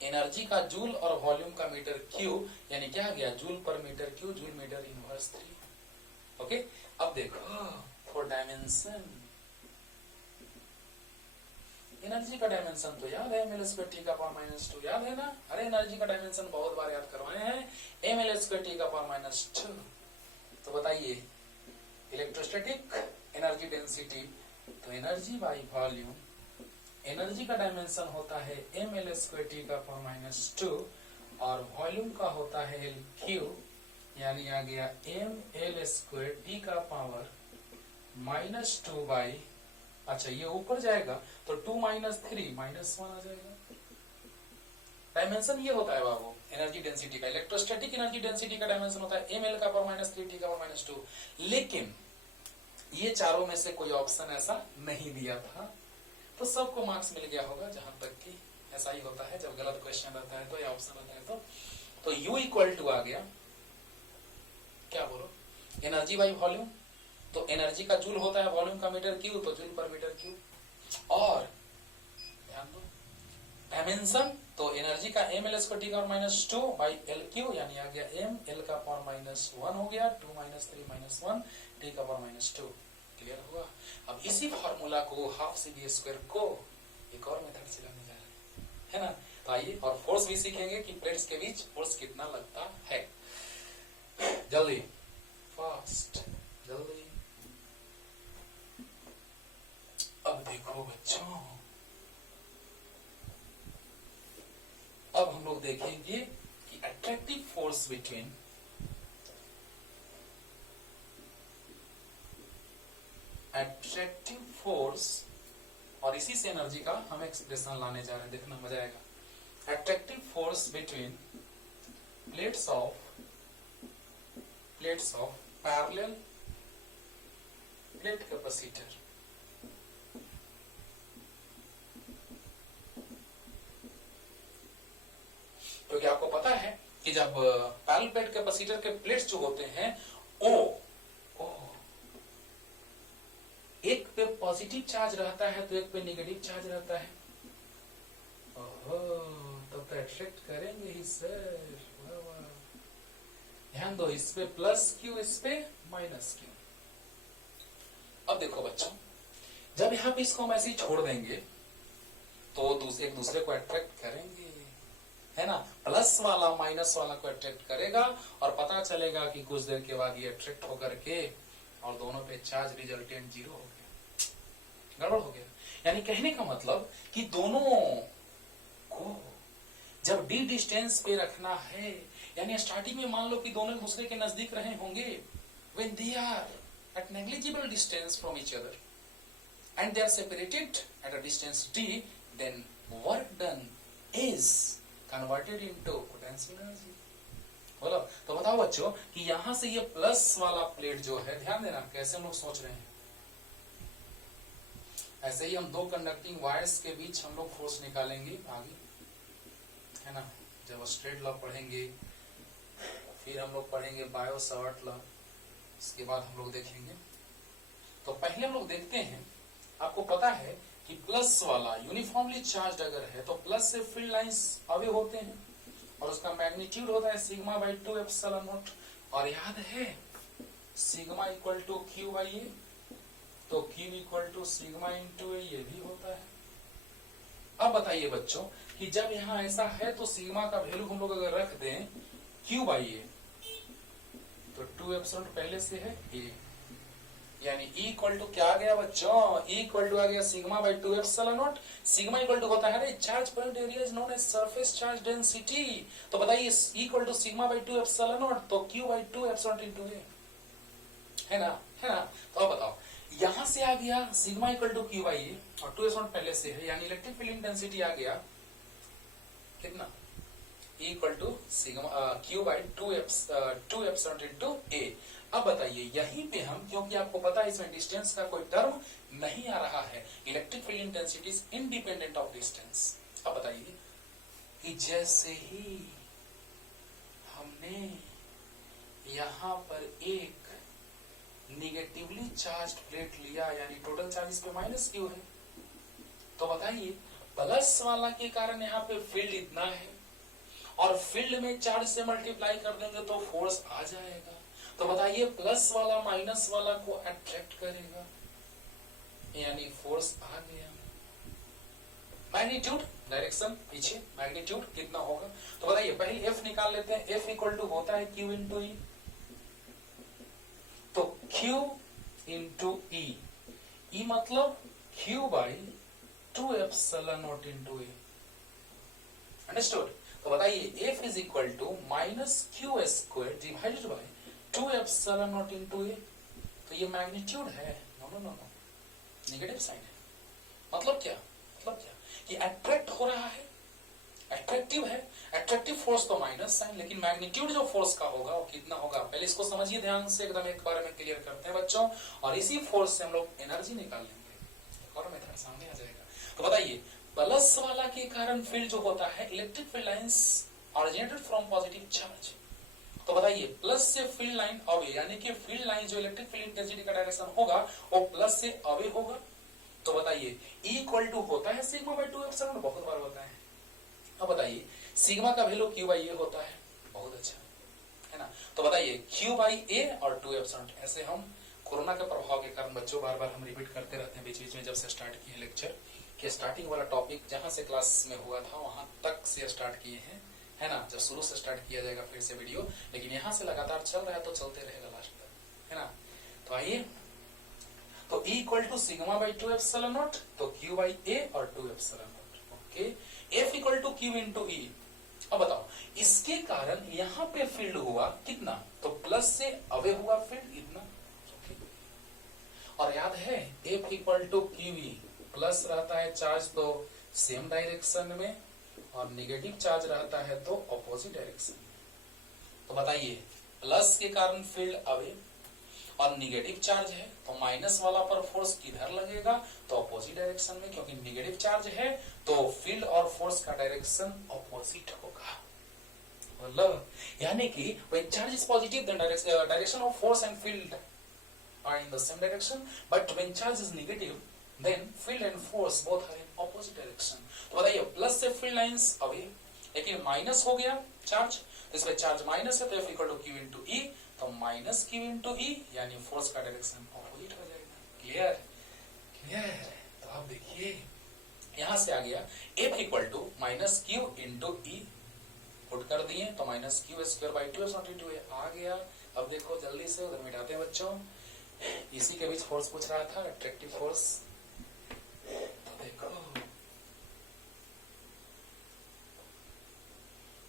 एनर्जी का जूल और वॉल्यूम का मीटर क्यू, यानी क्या आ गया, जूल पर metre cube, joule metre inverse 3। Okay, अब देखो फॉर डायमेंशन, एनर्जी का डायमेंशन तो याद है, ml स्क्वायर टी का पावर माइनस 2, याद है ना। अरे एनर्जी का डायमेंशन बहुत बार याद करवाए हैं, ml स्क्वायर टी का पावर माइनस 2। तो बताइए इलेक्ट्रोस्टैटिक एनर्जी डेंसिटी, तो एनर्जी बाई वॉल्यूम, एनर्जी का डायमेंशन होता है ml स्क्वायर टी का पावर माइनस 2 और वॉल्यूम का होता है LQ, यानी आ गया ml स्क्वायर टी का पावर माइनस 2 बाई, अच्छा ये ऊपर जाएगा तो 2 माइनस 3 माइनस 1 आ जाएगा। डायमेंशन ये होता है बाबू एनर्जी डेंसिटी का। इलेक्ट्रोस्टैटिक एनर्जी डेंसिटी का डायमेंशन होता है ml का पावर माइनस 3 टी का पावर माइनस 2। लेकिन ये चारों में से कोई ऑप्शन ऐसा नहीं दिया था, तो सबको मार्क्स मिल गया होगा, जहां तक कि ऐसा ही होता है जब गलत क्वेश्चन रहता है तो या ऑप्शन रहता है तो U इक्वल टू आ गया, क्या बोलो, एनर्जी बाई वॉल्यूम, तो एनर्जी का जूल होता है, वॉल्यूम का मीटर क्यू, तो जूल पर मीटर क्यू। और ध्यान दो डायमेंशन, तो एनर्जी का ml स्क्वायर टी का माइनस 2 बाई LQ, यानी आ गया ml का पावर माइनस 1 हो गया, 2 माइनस 3 माइनस 1 टी का पावर माइनस 2। क्लियर हुआ। अब इसी फार्मूला को हाफ सी बी स्क्वायर को एक और मेथड से लाने जा रहे हैं, है ना। तो आइए और फोर्स भी सीखेंगे कि प्लेट्स के बीच फोर्स कितना लगता है। जल्दी, फास्ट, जल्दी। अब देखो बच्चों, अब हम लोग देखेंगे कि attractive force between attractive force, और इसी से एनर्जी का हम एक्सप्रेशन लाने जा रहे हैं, देखना मजा आएगा। Attractive force between plates of parallel plate capacitor. क्योंकि आपको पता है कि जब पैरेलल प्लेट कैपेसिटर के प्लेट्स जो होते हैं ओ एक पे पॉजिटिव चार्ज रहता है तो एक पे नेगेटिव चार्ज रहता है, ओहो तब तो अट्रैक्ट करेंगे ही सर। ध्यान दो, इस पे प्लस क्यू, इस पे माइनस क्यू। अब देखो बच्चों, जब यहाँ पे इसको हम ऐसे ही छोड़ देंगे तो एक दूसरे को अट्रैक्ट करेंगे, है ना। प्लस वाला माइनस वाला को अट्रैक्ट करेगा और पता चलेगा कि कुछ देर के बाद ये अट्रैक्ट होकर के और दोनों पे चार्ज रिजल्टेंट 0 हो गया, गड़बड़ हो गया। यानी कहने का मतलब कि दोनों को जब डी डिस्टेंस पे रखना है, यानी स्टार्टिंग में मान लो कि दोनों एक दूसरे के नजदीक रहे होंगे, when they are at negligible distance from each other and they are separated at a distance d, then work done is converted into potential energy। बोलो तो बताओ बच्चों कि यहां से ये प्लस वाला प्लेट जो है, ध्यान देना कैसे हम लोग सोच रहे हैं। ऐसे ही हम दो कंडक्टिंग वायर्स के बीच हम लोग फोर्स निकालेंगे आगे, है ना। जब स्ट्रेट लॉ पढ़ेंगे, फिर हम लोग पढ़ेंगे बायो सावर्ट लॉ, इसके बाद हम लोग देखेंगे। तो पहले हम लोग देखते हैं, आपको पता है कि प्लस वाला यूनिफॉर्मली चार्ज अगर है तो प्लस से फील्ड लाइंस अवे होते हैं और उसका मैग्नीट्यूड होता है सिग्मा बाई 2 एप्सिलॉन नॉट। और याद है sigma equal to Q by A, तो Q equal to sigma into A, ये भी होता है। अब बताइए बच्चों कि जब यहाँ ऐसा है तो सिग्मा का वैल्यू हम लोग अगर रख दें क्यू बाई ए, तो 2 एप्सिलॉन पहले से है ए, यानी E इक्वल टू क्या आ गया बच्चों, E इक्वल टू आ गया sigma by 2 epsilon naught. Sigma equal to होता है ना charge point area is known as surface charge density. तो बताइए E equal to sigma by 2 epsilon naught, तो Q by 2 epsilon into A है ना, है ना। तो अब बताओ यहां से आ गया sigma equal to Q by A और 2 एप्सिलॉन पहले से है, यानी इलेक्ट्रिक फील्ड इंटेंसिटी आ गया कितना, E equal to sigma Q by 2 epsilon into A। अब बताइए यहीं पे हम, क्योंकि आपको पता है इसमें डिस्टेंस का कोई टर्म नहीं आ रहा है, electric field intensity is independent of distance. अब बताइए कि जैसे ही हमने यहां पर एक निगेटिवली चार्ज प्लेट लिया, यानी टोटल चार्ज इस पे माइनस क्यू है, तो बताइए प्लस वाला के कारण यहाँ पे फील्ड इतना है, और फील्ड में चार्ज से मल्टीप्लाई कर देंगे तो फोर्स आ जाएगा। तो बताइए प्लस वाला माइनस वाला को अट्रैक्ट करेगा, यानी फोर्स आ गया। मैग्नीट्यूड डायरेक्शन पीछे, मैग्नीट्यूड कितना होगा, तो बताइए पहले F निकाल लेते हैं। F इक्वल टू होता है Q इंटू E, तो Q इंटू E, E मतलब Q by 2 epsilon naught into A, understood. तो बताइए F is equal to minus Q square divided by 2 epsilon naught into A, तो ये मैग्नीट्यूड है, no no no no, negative sign है। मतलब क्या, मतलब क्या कि अट्रैक्ट हो रहा है, अट्रैक्टिव है, अट्रैक्टिव फोर्स तो माइनस साइन, लेकिन मैग्नीट्यूड जो फोर्स का होगा वो कितना होगा, पहले इसको समझिए ध्यान से, एकदम एक बार में क्लियर करते हैं बच्चों, और इसी फोर्स से हम लोग एनर्जी निकाल लेंगे, और मेथड सामने आ जाएगा। तो बताइए प्लस वाला के कारण फील्ड जो होता है, electric field lines originated from positive charge, तो बताइए प्लस से फील्ड लाइन अवे, यानी कि फील्ड लाइन जो इलेक्ट्रिक फील्ड इंटेंसिटी का डायरेक्शन होगा वो प्लस से अवे होगा। तो बताइए E इक्वल टू होता है सिग्मा बाई 2 एप्सिलॉन, बहुत बार होता है। अब बताइए सिग्मा का वैल्यू Q बाई A होता है, बहुत अच्छा है ना। तो बताइए Q बाई A और 2 एप्सिलॉन, ऐसे हम कोरोना के प्रभाव के कारण बच्चों बार बार हम रिपीट करते रहते हैं बीच बीच में, जब से स्टार्ट किए लेक्चर के स्टार्टिंग वाला टॉपिक जहां से क्लास में हुआ था वहां तक से स्टार्ट किए हैं, है ना। जब शुरू से स्टार्ट किया जाएगा फिर से वीडियो, लेकिन यहाँ से लगातार चल रहा है तो चलते रहेगा लास्ट तक, है ना। तो आइए, तो E equal to sigma by 2 epsilon naught, तो Q बाई A और 2 epsilon naught, okay. F equal to Q into E। अब बताओ इसके कारण यहाँ पे फील्ड हुआ कितना, तो प्लस से अवे हुआ फील्ड इतना, और याद है F equal to QE, plus रहता है चार्ज तो सेम डायरेक्शन में, और निगेटिव चार्ज रहता है तो ऑपोजिट डायरेक्शन। तो बताइए प्लस के कारण फील्ड अवे और निगेटिव चार्ज है, तो माइनस वाला पर फोर्स किधर लगेगा, तो ऑपोजिट डायरेक्शन में, क्योंकि निगेटिव चार्ज है तो फील्ड और फोर्स का डायरेक्शन ऑपोजिट होगा, मतलब यानी कि when charge is positive then direction of force and field are in the same direction, but when charge is negative then field and force both are in opposite direction। तो बताइए plus से field lines away, लेकिन minus हो गया charge, तो इसमें charge minus है तो F equal to Q into E, तो माइनस Q इंटू E, यानी फोर्स का डायरेक्शन ऑपोजिट हो जाएगा। Clear, clear. तो आप देखिए यहां से आ गया F equal to minus Q into E, put कर दिए तो minus Q square by 2 into A आ गया। अब देखो जल्दी से उधर मिटाते हैं बच्चों, इसी के बीच फोर्स पूछ रहा था, अट्रैक्टिव फोर्स, तो देखो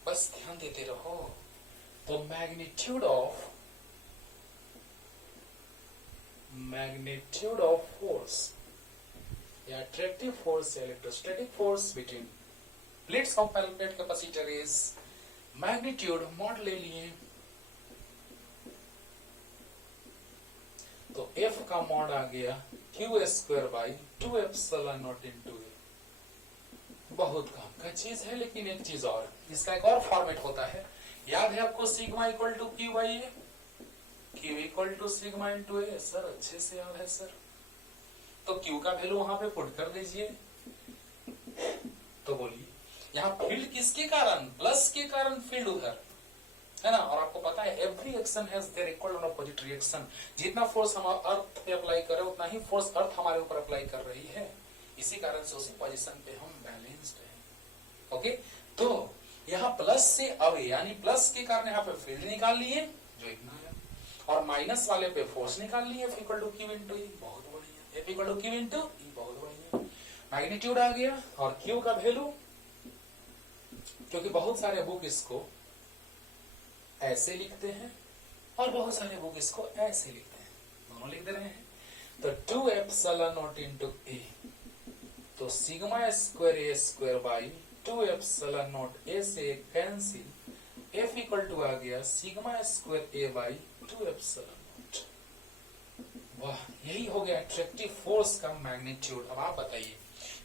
बस ध्यान देते रहो। तो मैग्नीट्यूड ऑफ फोर्स या अट्रैक्टिव फोर्स या electrostatic force between plates of parallel capacitor is magnitude, mod ले लिए तो F का मॉड आ गया Q square by 2 epsilon naught into A। बहुत काम का चीज है, लेकिन एक चीज और, इसका एक और फॉर्मेट होता है, याद है आपको sigma equal to Q by A, Q equal to sigma into A, sir अच्छे से याद है सर। तो Q का वैल्यू वहां पे पुट कर दीजिए, तो बोलिए यहाँ फील्ड किसके कारण, प्लस के कारण फील्ड उधर है ना। और आपको पता है every action has their equal and opposite reaction, जितना फोर्स हम अर्थ पे अप्लाई कर रहे हैं उतना ही फोर्स अर्थ हमारे ऊपर अप्लाई कर रही है, इसी कारण से उसी पोजीशन पे हम बैलेंस्ड हैं, ओके। तो यहाँ प्लस से अवे, यानी प्लस के कारण यहाँ पे फील्ड निकाल लिए जो इतना है, और माइनस वाले पे फोर्स निकाल लिए F equal to Q into E, बहुत बढ़िया। F equal to Q into E, बहुत बढ़िया। मैग्नीट्यूड आ गया और क्यू का वैल्यू, क्योंकि बहुत सारे बुक इसको ऐसे लिखते हैं और बहुत सारे बुक इसको ऐसे लिखते हैं, दोनों लिख दे रहे हैं। तो 2 एप्सिलॉन नॉट इंटू ए, तो sigma square A square by 2 epsilon naught ए से कैंसिल, F इक्वल टू आ गया sigma square A by 2 epsilon not. वाह, यही हो गया अट्रैक्टिव फोर्स का मैग्नीट्यूड। अब आप बताइए,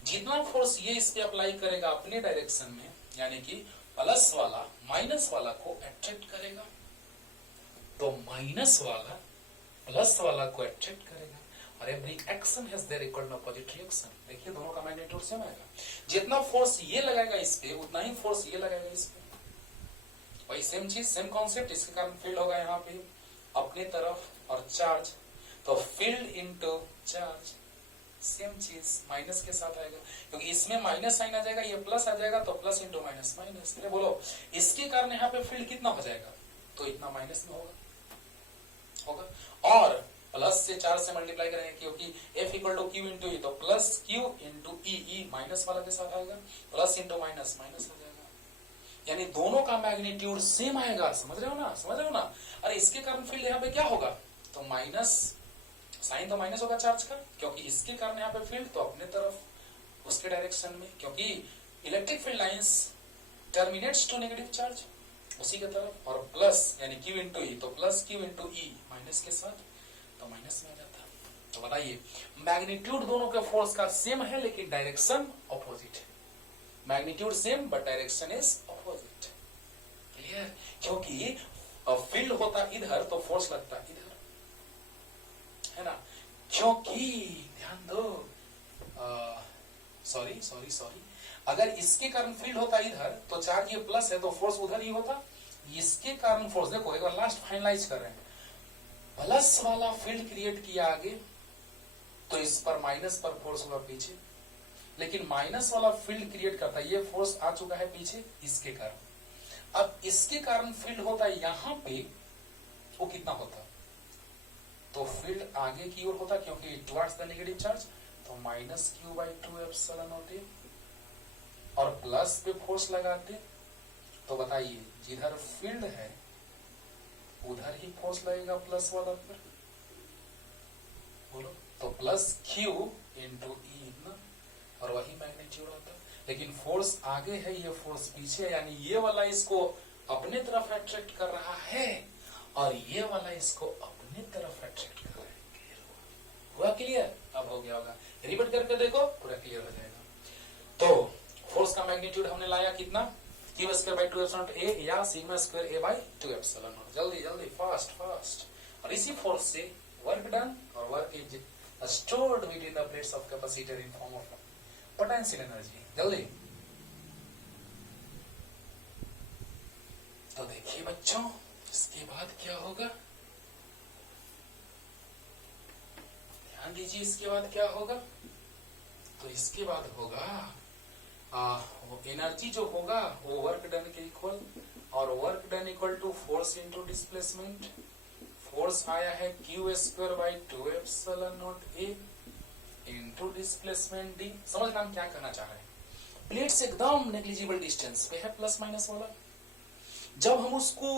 जितना फोर्स ये इस पे अप्लाई करेगा अपने डायरेक्शन में, यानी कि प्लस वाला माइनस वाला को अट्रैक्ट करेगा, तो माइनस वाला प्लस वाला को अट्रैक्ट करेगा। और every action has their equal opposite reaction. देखिए दोनों का मैग्नीट्यूड सेम आएगा। जितना फोर्स ये लगाएगा इस पे, उतना ही फोर्स ये लगाएगा इस पे। वही सेम चीज, सेम कॉन्सेप्ट। इसके कारण फील्ड होगा यहाँ पे अपने तरफ और चार्ज, तो फील्ड इनटू चार्ज, सेम चीज माइनस के साथ आएगा, क्योंकि इसमें माइनस साइन आ जाएगा, ये प्लस आ जाएगा, तो प्लस इंटू माइनस माइनस। बोलो इसके कारण यहाँ पे फील्ड कितना हो जाएगा, तो इतना माइनस में होगा। और प्लस से 4 से मल्टीप्लाई करेंगे, क्योंकि F equal to Q into E, तो plus Q into E minus वाला के साथ आएगा, प्लस इंटू माइनस माइनस आ जाएगा। यानी दोनों का मैग्नीट्यूड सेम आएगा। समझ रहे हो ना। अरे इसके कारण फील्ड यहाँ पे क्या होगा, तो माइनस साइन तो माइनस होगा चार्ज का, क्योंकि इसके कारण यहाँ पे फील्ड तो अपने तरफ उसके डायरेक्शन में, क्योंकि electric field lines terminates to negative charge उसी के तरफ, और प्लस यानी क्यू इंटू ई, तो plus Q into E minus के साथ, तो माइनस में आ जाता है। तो बताइए मैग्नीट्यूड दोनों के फोर्स का सेम है, लेकिन डायरेक्शन ऑपोजिट है। Magnitude same but direction is opposite. Clear? क्योंकि फील्ड होता इधर तो फोर्स लगता इधर, है ना। क्योंकि ध्यान दो, सॉरी, अगर इसके कारण फील्ड होता इधर तो चार्ज ये प्लस है तो फोर्स उधर ही होता। इसके कारण फोर्स, देखो एक बार लास्ट फाइनलाइज कर रहे हैं, प्लस वाला फील्ड क्रिएट किया आगे, तो इस पर माइनस पर फोर्स होगा पीछे, लेकिन माइनस वाला फील्ड क्रिएट करता है, ये फोर्स आ चुका है पीछे इसके कारण। अब इसके कारण फील्ड होता है यहां पे, वो कितना होता, तो फील्ड आगे की ओर होता, क्योंकि टुवर्ड्स द नेगेटिव चार्ज, तो माइनस क्यू बाई 2 एप्सिलॉन होते, और प्लस पे फोर्स लगाते, तो बताइए जिधर फील्ड है उधर ही फोर्स लगेगा प्लस वाला पर, बोलो, तो प्लस क्यू इंटू ई ना, और वही मैग्नीट्यूड होता। लेकिन फोर्स आगे है, ये फोर्स पीछे है, यानी ये वाला इसको अपने तरफ अट्रैक्ट कर रहा है और ये वाला इसको अपने तरफ अट्रैक्ट कर रहा है। क्लियर हुआ? क्लियर? अब हो गया होगा, रिपीट करके देखो, पूरा क्लियर हो जाएगा। तो फोर्स का मैग्नीट्यूड हमने लाया कितना, क्यू स्क्वायर बाई 2 एप्सिलॉन ए या sigma square A by 2 epsilon not. जल्दी फास्ट। और इसी फोर्स से वर्क डन, और work is stored between the plates of capacitor in form of potential energy। जल्दी। तो देखिए बच्चों, इसके बाद क्या होगा, ध्यान दीजिए, इसके बाद क्या होगा, तो इसके बाद होगा वो एनर्जी जो होगा वो वर्क डन के इक्वल, और work done equal to force into displacement. Force आया है Q square by 2 epsilon naught A into displacement D. समझना हम क्या कहना चाह रहे हैं, प्लेट्स एकदम नेग्लिजिबल डिस्टेंस पे है प्लस माइनस वाला, जब हम उसको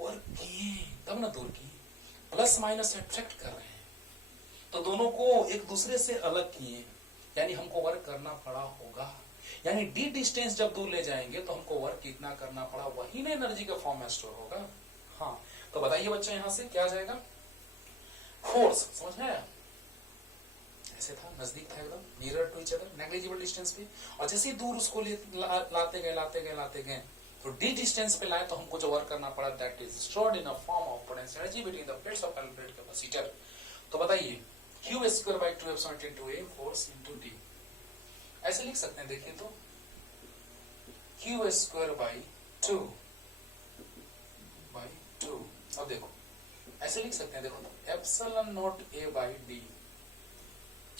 वर्क किए तब ना दूर किए, प्लस माइनस अट्रैक्ट कर रहे हैं, तो दोनों को एक दूसरे से अलग किए, यानी हमको वर्क करना पड़ा होगा। यानी डी डिस्टेंस जब दूर ले जाएंगे तो हमको वर्क कितना करना पड़ा, वही ना एनर्जी का फॉर्म में स्टोर होगा। हाँ, तो बताइए बच्चों, यहां से क्या आ जाएगा, फोर्स, समझ में आया, ऐसे था, नजदीक था एकदम, near to each other, negligible distance पे, और जैसे ही दूर उसको लाते गए, तो डी डिस्टेंस पे लाए तो हमको जो वर्क करना पड़ा, that is stored in a form of potential energy between the plates of parallel capacitor. तो बताइए Q square by 2 epsilon into a force into D, ऐसे लिख सकते हैं, देखिए तो क्यू स्क्वायर बाई 2 अब देखो ऐसे लिख सकते हैं, देखो तो epsilon naught A by D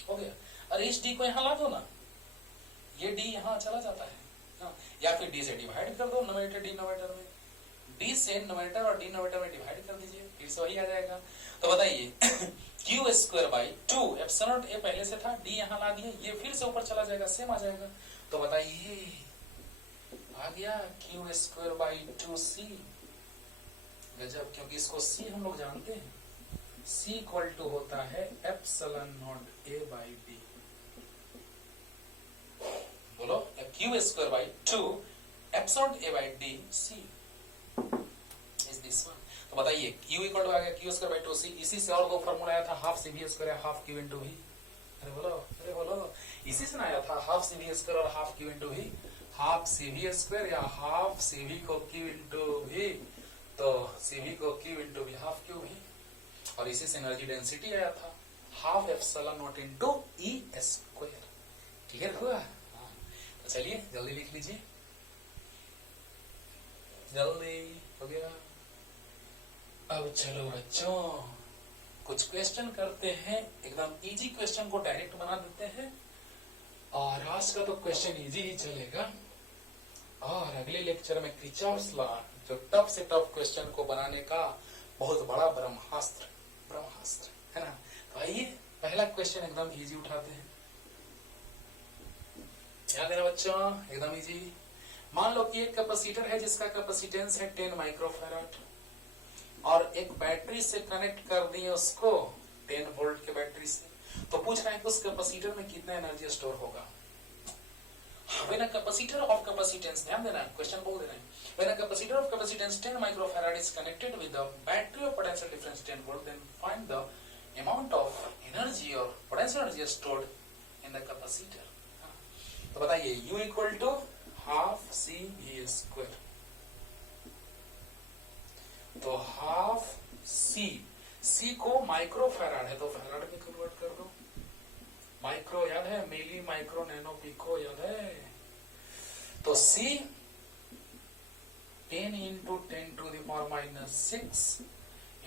हो गया। अरे इस डी को यहां ला दो ना, ये डी यहां चला जाता है ना, या फिर डी से डिवाइड कर दो न्यूमरेटर डिनोमिनेटर में, डी से न्यूमरेटर और डिनोमिनेटर में डिवाइड कर दीजिए, फिर से वही आ जाएगा। तो बताइए क्यू स्क्वायर बाई 2 एप्सिलॉन ए पहले से था, डी यहाँ ला दिए, ये फिर से ऊपर चला जाएगा, सेम आ जाएगा। तो बताइए आ गया क्यू स्क्वायर बाई 2c। गजब, क्योंकि इसको c हम लोग जानते हैं, c इक्वल टू होता है epsilon naught a by b। बोलो Q square by 2 epsilon a by d c is this one. तो बताइए q इक्वल टू आ गया क्यू स्क्वायर बाई 2c। इसी से और दो फॉर्मूला आया था, half cv square half q into v। अरे बोलो इसी से ना आया था हाफ cv स्क्वायर और half q into v। Half cv square या हाफ cv को q इनटू v, तो cv को q into v half q v। और इसी से एनर्जी डेंसिटी आया था half epsilon not into e square. Clear हुआ? तो चलिए जल्दी लिख लीजिए, जल्दी हो गया। अब चलो बच्चों कुछ क्वेश्चन करते हैं, एकदम इजी क्वेश्चन को डायरेक्ट बना देते हैं। और आज का तो क्वेश्चन इजी ही चलेगा, और अगले लेक्चर में किरचॉफ्स लॉ, जो टफ से टफ क्वेश्चन को बनाने का बहुत बड़ा ब्रह्मास्त्र है ना। तो आइए पहला क्वेश्चन एकदम इजी उठाते हैं। ध्यान देना बच्चों, एकदम इजी। मान लो कि एक कैपेसिटर है जिसका कैपेसिटेंस है 10 माइक्रोफैराड, और एक बैटरी से कनेक्ट कर दिए उसको 10 वोल्ट के बैटरी से। तो पूछ रहा है कि उस कैपेसिटर में कितना एनर्जी स्टोर होगा। When a capacitor of capacitance, ध्यान देना क्वेश्चन बोल दे रहे हैं, when a capacitor of capacitance 10 microfarad is connected with the battery of potential difference 10 volt, then find the amount of energy or potential energy stored in the capacitor। तो बताइए U equal to half CV square. तो half C को microfarad है तो farad में convert कर दो। Micro याद है, मिली माइक्रो नैनो पिको याद है। तो C 10 into 10 to the power minus 6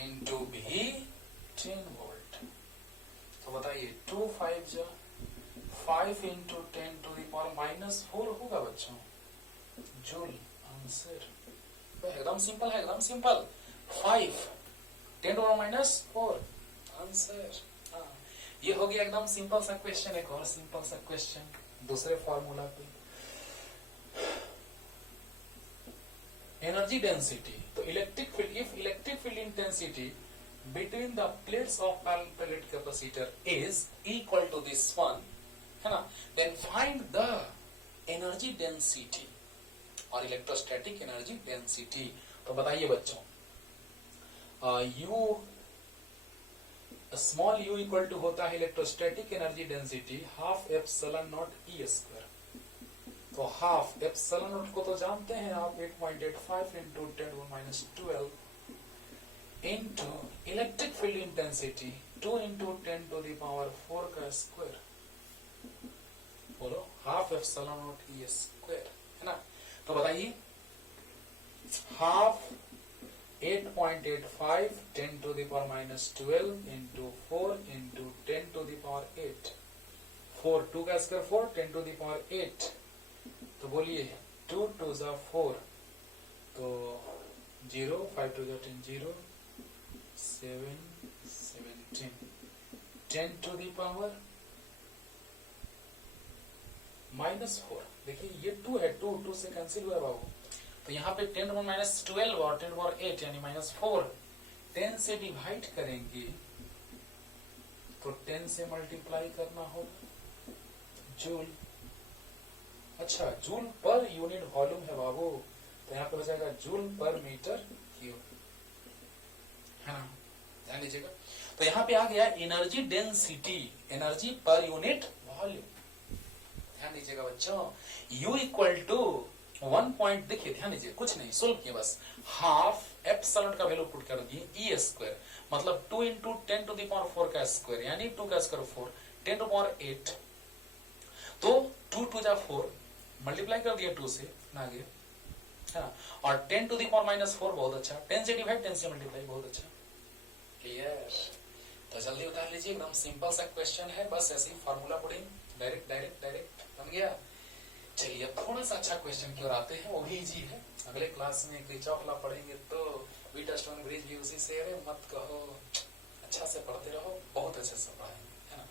into भी 10 वोल्ट। तो बताइए 2 5 जा 5 into 10 to the power minus 4 होगा बच्चों, जूल। आंसर एकदम सिंपल है, एकदम simple. 5 10 to power minus 4 answer. ये हो गया एकदम सिंपल सा क्वेश्चन। एक और सिंपल सा क्वेश्चन दूसरे फॉर्मूला पे, एनर्जी डेंसिटी। तो electric field, if electric field intensity between the plates of parallel plate capacitor is equal to this one, है ना, then find the energy density और इलेक्ट्रोस्टैटिक एनर्जी डेंसिटी। तो बताइए बच्चों, U small u equal to होता है electrostatic energy density half epsilon naught E square. तो half epsilon naught को तो जानते हैं आप 8.85 into 10⁻12 into electric field intensity 2 into 10 to the power 4 का स्क्वायर। बोलो half epsilon naught E square, है ना। तो बताइए half 8.85 10 to the power minus 12 into 4 into 10 to the power 8। 4 2 का स्क्वायर 4 10 to the power 8। तो बोलिए 2 2 जा 4, तो 0 5 2 जा 10 0 7 17 10 to the power minus 4। देखिए ये 2 है, 2 से कैंसिल हुआ बाबू। तो यहाँ पे 10 to minus 12 और 10 to 8 यानी minus 4 10 से डिवाइड करेंगे तो 10 से मल्टीप्लाई करना होगा जूल। अच्छा जूल पर यूनिट वॉल्यूम है बाबू, तो यहाँ पे हो जाएगा जूल पर मीटर क्यूब, है ना, ध्यान दीजिएगा। तो यहाँ पे आ गया एनर्जी डेंसिटी, एनर्जी पर यूनिट वॉल्यूम। ध्यान दीजिएगा बच्चों, U इक्वल टू 1 पॉइंट, देखिए ध्यान दीजिए, कुछ नहीं सोल्व किया, बस हाफ एप्सिलॉन का वैल्यू पुट कर दिए E स्क्वायर, मतलब 2 इंटू 10 टू द पावर 4 का स्क्वायर यानी 2 का स्क्वायर 4 10 टू पावर 8। तो 2 2 जा 4 मल्टीप्लाई कर दिया 2 से ना गया, है ना, और 10 टू द पावर माइनस 4 बहुत अच्छा, 10 से डिवाइड 10 से मल्टीप्लाई बहुत अच्छा। क्लियर? तो जल्दी उतार लीजिए, एकदम सिंपल सा क्वेश्चन है, बस ऐसे ही formula putting direct direct direct बन गया। चलिए अब थोड़ा सा अच्छा क्वेश्चन की ओर आते हैं, वो भी इजी है। अगले क्लास में किरचॉफ लॉ पढ़ेंगे तो व्हीटस्टोन ब्रिज भी उसी से, अरे मत कहो, अच्छा से पढ़ते रहो, बहुत अच्छे से पढ़ाएंगे, है ना।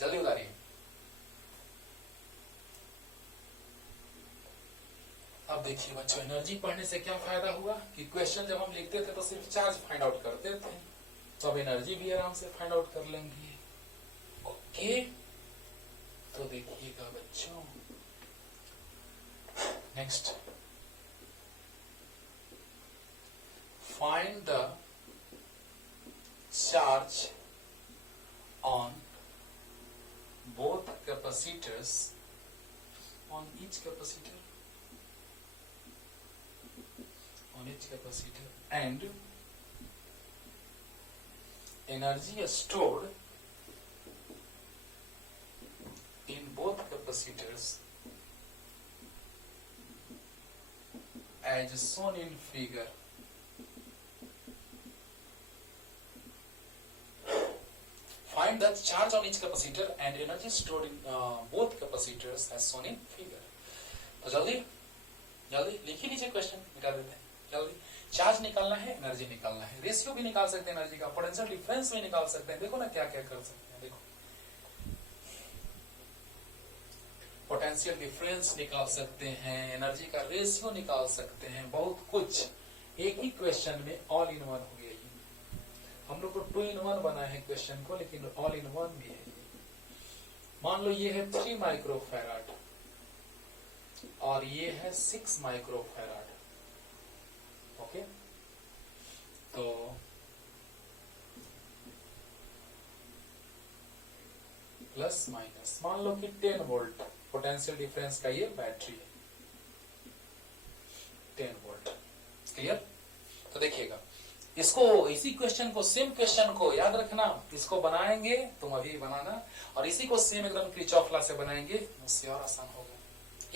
जल्दी उतारिए। अब देखिए बच्चों, एनर्जी पढ़ने से क्या फायदा हुआ कि क्वेश्चन जब हम लिखते थे तो सिर्फ चार्ज फाइंड आउट करते थे, तो अब एनर्जी भी आराम से फाइंड आउट कर लेंगे। ओके, तो देखिएगा बच्चों, next, find the charge on both capacitors, on each capacitor, on each capacitor, and energy stored in both capacitors as shown in figure. Find the charge on each capacitor and energy stored in both capacitors as shown in figure. तो जल्दी जल्दी लिख ही लीजिए, question मिटा देते हैं जल्दी। Charge निकालना है, एनर्जी निकालना है, रेशियो भी निकाल सकते हैं एनर्जी का, पोटेंशियल डिफरेंस भी निकाल सकते हैं। देखो ना क्या क्या कर सकते हैं, देखो पोटेंशियल डिफरेंस निकाल सकते हैं, एनर्जी का रेशियो निकाल सकते हैं, बहुत कुछ एक ही क्वेश्चन में ऑल इन वन हो गया। हम लोग तो 2 in 1 बनाए हैं क्वेश्चन को, लेकिन ऑल इन वन भी है। मान लो ये है 3 माइक्रोफैराड और ये है 6 माइक्रोफैराड। ओके, तो प्लस माइनस, मान लो कि 10 वोल्ट पोटेंशियल डिफरेंस का ये बैटरी है, 10 वोल्ट। क्लियर? तो देखिएगा, इसको, इसी क्वेश्चन को, सेम क्वेश्चन को याद रखना, इसको बनाएंगे, तुम अभी बनाना, और इसी को सेम एकदम किरचॉफ लॉ से बनाएंगे, उससे और आसान होगा,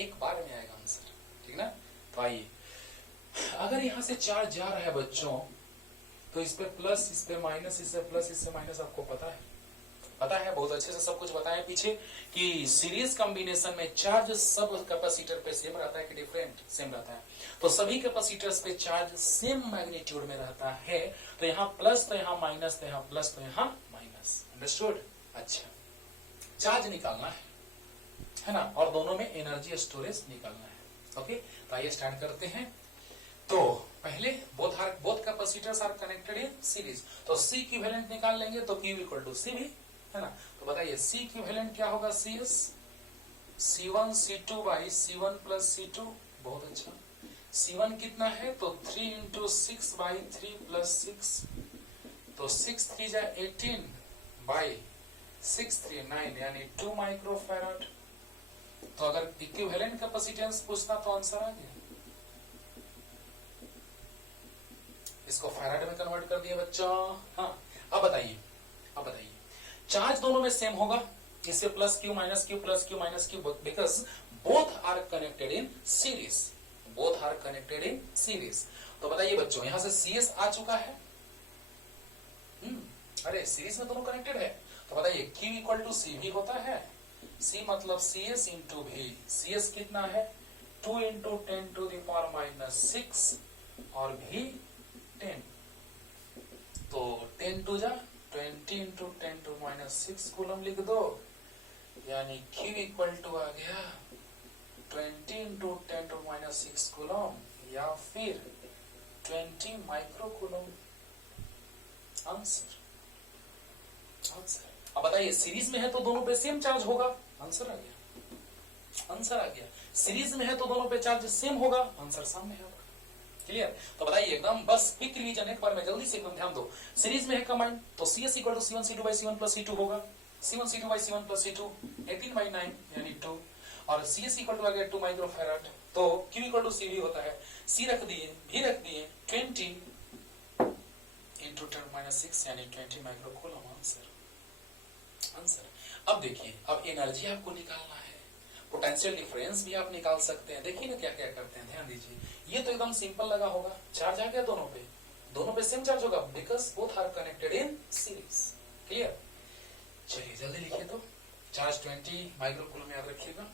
एक बार में आएगा आंसर, ठीक ना। तो आइए, अगर यहां से चार्ज जा रहा है बच्चों, तो इस पे प्लस, इस पे माइनस, इससे प्लस, इससे माइनस, आपको पता है, पता है, बहुत अच्छे से सब कुछ बताया पीछे कि सीरीज कॉम्बिनेशन में चार्ज सब कैपेसिटर पे सेम रहता है कि डिफरेंट, सेम रहता है। तो सभी कैपेसिटर्स पे चार्ज सेम मैग्नीट्यूड में रहता है, तो यहाँ प्लस, तो यहाँ माइनस, तो यहाँ प्लस, तो यहाँ माइनस। अंडरस्टूड? अच्छा, चार्ज निकालना है ना, और दोनों में एनर्जी स्टोरेज निकालना है। ओके, तो आइए स्टार्ट करते हैं। तो पहले both capacitors are connected in series, तो C इक्विवेलेंट निकाल लेंगे, तो Q इक्वल टू C भी है ना। तो बताइए C इक्विवेलेंट क्या होगा, CS C1 C2 by C1 plus C2। बहुत अच्छा, C1 कितना है, तो 3 इंटू 6 बाई 3 प्लस 6, तो 6 3 जा 18 बाई 6 3 9, यानी 2 माइक्रोफैराड। तो अगर इक्विवेलेंट कैपेसिटेंस पूछता तो आंसर आ गया। इसको फैराड में कन्वर्ट कर दिया बच्चों। हाँ, अब बताइए चार्ज दोनों में सेम होगा, इससे plus Q minus Q plus Q minus Q, because both are connected in series, both are connected in series. तो बताइए बच्चों, यहां से CS आ चुका है, अरे सीरीज में दोनों कनेक्टेड है, तो बताइए Q इक्वल टू C भी होता है, C मतलब CS इंटू V। CS कितना है, 2 into 10 to the power minus 6 और V 10, तो 10 टू जा 20 इंटू 10 टू माइनस 6 कूलम लिख दो, यानी Q इक्वल टू आ गया 20 इंटू 10 टू माइनस 6 कूलम, या फिर 20 माइक्रो कूलम। आंसर। अब बताइए, सीरीज में है तो दोनों पे सेम चार्ज होगा, आंसर आ गया, आंसर आ गया। सीरीज में है तो दोनों पे चार्ज सेम होगा, आंसर सामने है। क्लियर? तो बताइए एकदम, बस क्विक रिवीजन एक बार में जल्दी से एकदम ध्यान दो। सीरीज में है कंबाइंड, तो CS equal to C1 C2 by C1 plus C2 होगा, C1 C2 by C1 plus C2 18 by 9 यानी 2, और CS इक्वल टू आ गया 2 माइक्रोफैराड, तो Q इक्वल टू C भी होता है, C रख दिए, V रख दिए, 20 इंटू 10 माइनस 6 यानी 20 माइक्रो कूलम। आंसर। अब देखिए, अब एनर्जी आपको निकालना है, पोटेंशियल डिफरेंस भी आप निकाल सकते हैं। देखिए ना क्या क्या करते हैं, ध्यान दीजिए। ये तो एकदम सिंपल लगा होगा, चार्ज आ गया दोनों पे सेम चार्ज होगा, because both are connected in series. Clear? चलिए जल्दी लिखिए, तो चार्ज 20 माइक्रो कूलम याद रखिएगा।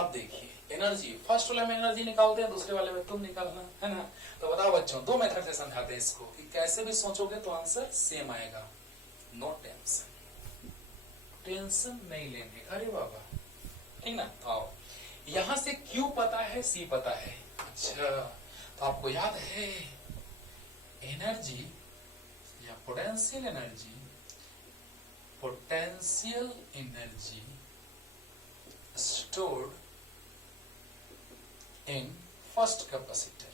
अब देखिए एनर्जी, फर्स्ट वाले में एनर्जी निकालते हैं, दूसरे वाले में तुम निकालना है ना। तो बताओ बच्चों, दो मेथड से समझाते हैं इसको कि कैसे भी सोचोगे तो आंसर सेम आएगा। नो टेंशन, टेंशन नहीं लेने। अरे बाबा ठीक ना। तो आओ, यहां से क्यू पता है, सी पता है। अच्छा, तो आपको याद है एनर्जी या potential energy, potential energy stored in first capacitor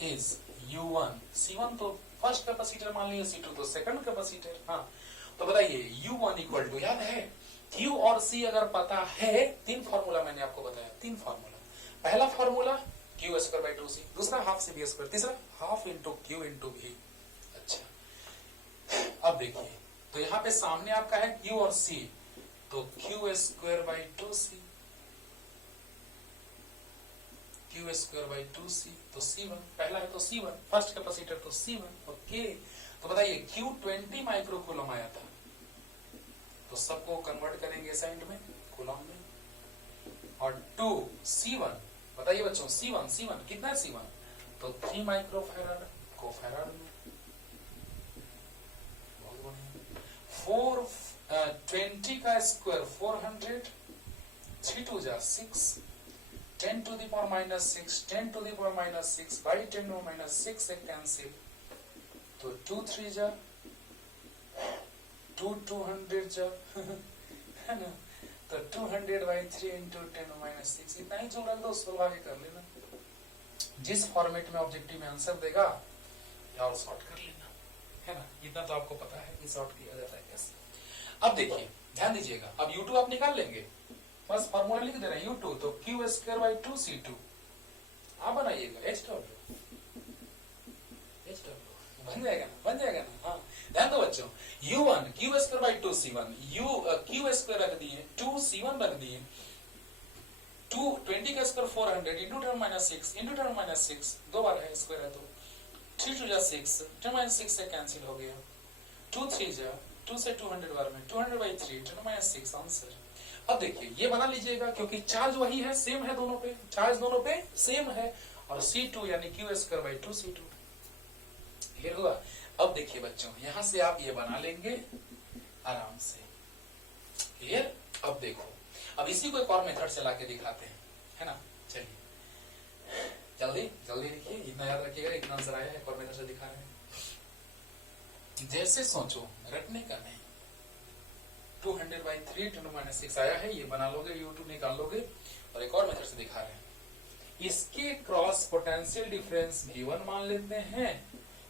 is U1, C1 तो फर्स्ट कैपेसिटर मान लिया, C2 तो सेकंड कैपेसिटर। हाँ, तो बताइए U1 इक्वल टू, याद है Q और C अगर पता है, तीन फॉर्मूला मैंने आपको बताया, तीन फॉर्मूला। पहला formula Q square by 2C, दूसरा हाफ C B स्क्वायर, तीसरा half into Q into V। अच्छा, अब देखिए तो यहाँ पे सामने आपका है Q और C, तो Q square by 2C, Q square by 2C, तो C1 पहला है तो C1, फर्स्ट कैपेसिटर तो C1। ओके, तो बताइए Q 20 माइक्रो कूलम आया था, तो सबको कन्वर्ट करेंगे साइड में कूलम में, और 2 C1, बताइए बच्चों C1 कितना है C1, तो 3 माइक्रो फैराड को फैराड में। 20 का स्क्वायर 400, 3 2 जा 6, 10 to the power minus 6, 10 to the power minus 6 by 10 to the power minus 6 से कैंसिल, तो 2 3 जा 2 200 जा है ना, तो 200 by 3 into 10 minus 6, इतना ही जो रख दो, सोल्व आगे कर लेना। जिस फॉर्मेट में ऑब्जेक्टिव में आंसर देगा या सॉर्ट कर लेना, है ना, इतना तो आपको पता है कि सॉर्ट किया जाता है कैसे। अब देखिए ध्यान दीजिएगा, अब U2 आप निकाल लेंगे, बस फॉर्मूला लिख दे रहे हैं U2, तो Q स्क्वायर बाई 2C2 आप बनाइएगा, HW बन जाएगा ना। हाँ, ध्यान दो बच्चों, U1 Q square by 2C1, Q square रख दिए, 2C1 रख दिए, 20 का square 400 into 10 minus 6 into 10 minus 6, दो बार है स्क्वायर है, तो 3 2 जा 6, 10 माइनस 6 से कैंसिल हो गया, 2 3 जा 2 से 200 बार में 200 बाई 3 10 माइनस 6 आंसर। अब देखिए ये बना लीजिएगा, क्योंकि चार्ज वही है, सेम है दोनों पे, चार्ज दोनों पे सेम है, और C2 यानी Q square by 2C2 clear हुआ। अब देखिए बच्चों, यहां से आप ये बना लेंगे आराम से, क्लियर। अब देखो, अब इसी को एक और मेथड से लाके दिखाते हैं, है ना। चलिए जल्दी जल्दी देखिए, इतना याद रखिएगा, इतना आंसर आया है, एक और मेथड से दिखा रहे हैं। जैसे सोचो, रटने का नहीं, 200 बाई 3 10 माइनस 6 आया है, ये बना लोगे, U2 निकाल लोगे, और एक और मेथड से दिखा रहे हैं। इसके क्रॉस पोटेंशियल डिफरेंस V1 मान लेते हैं,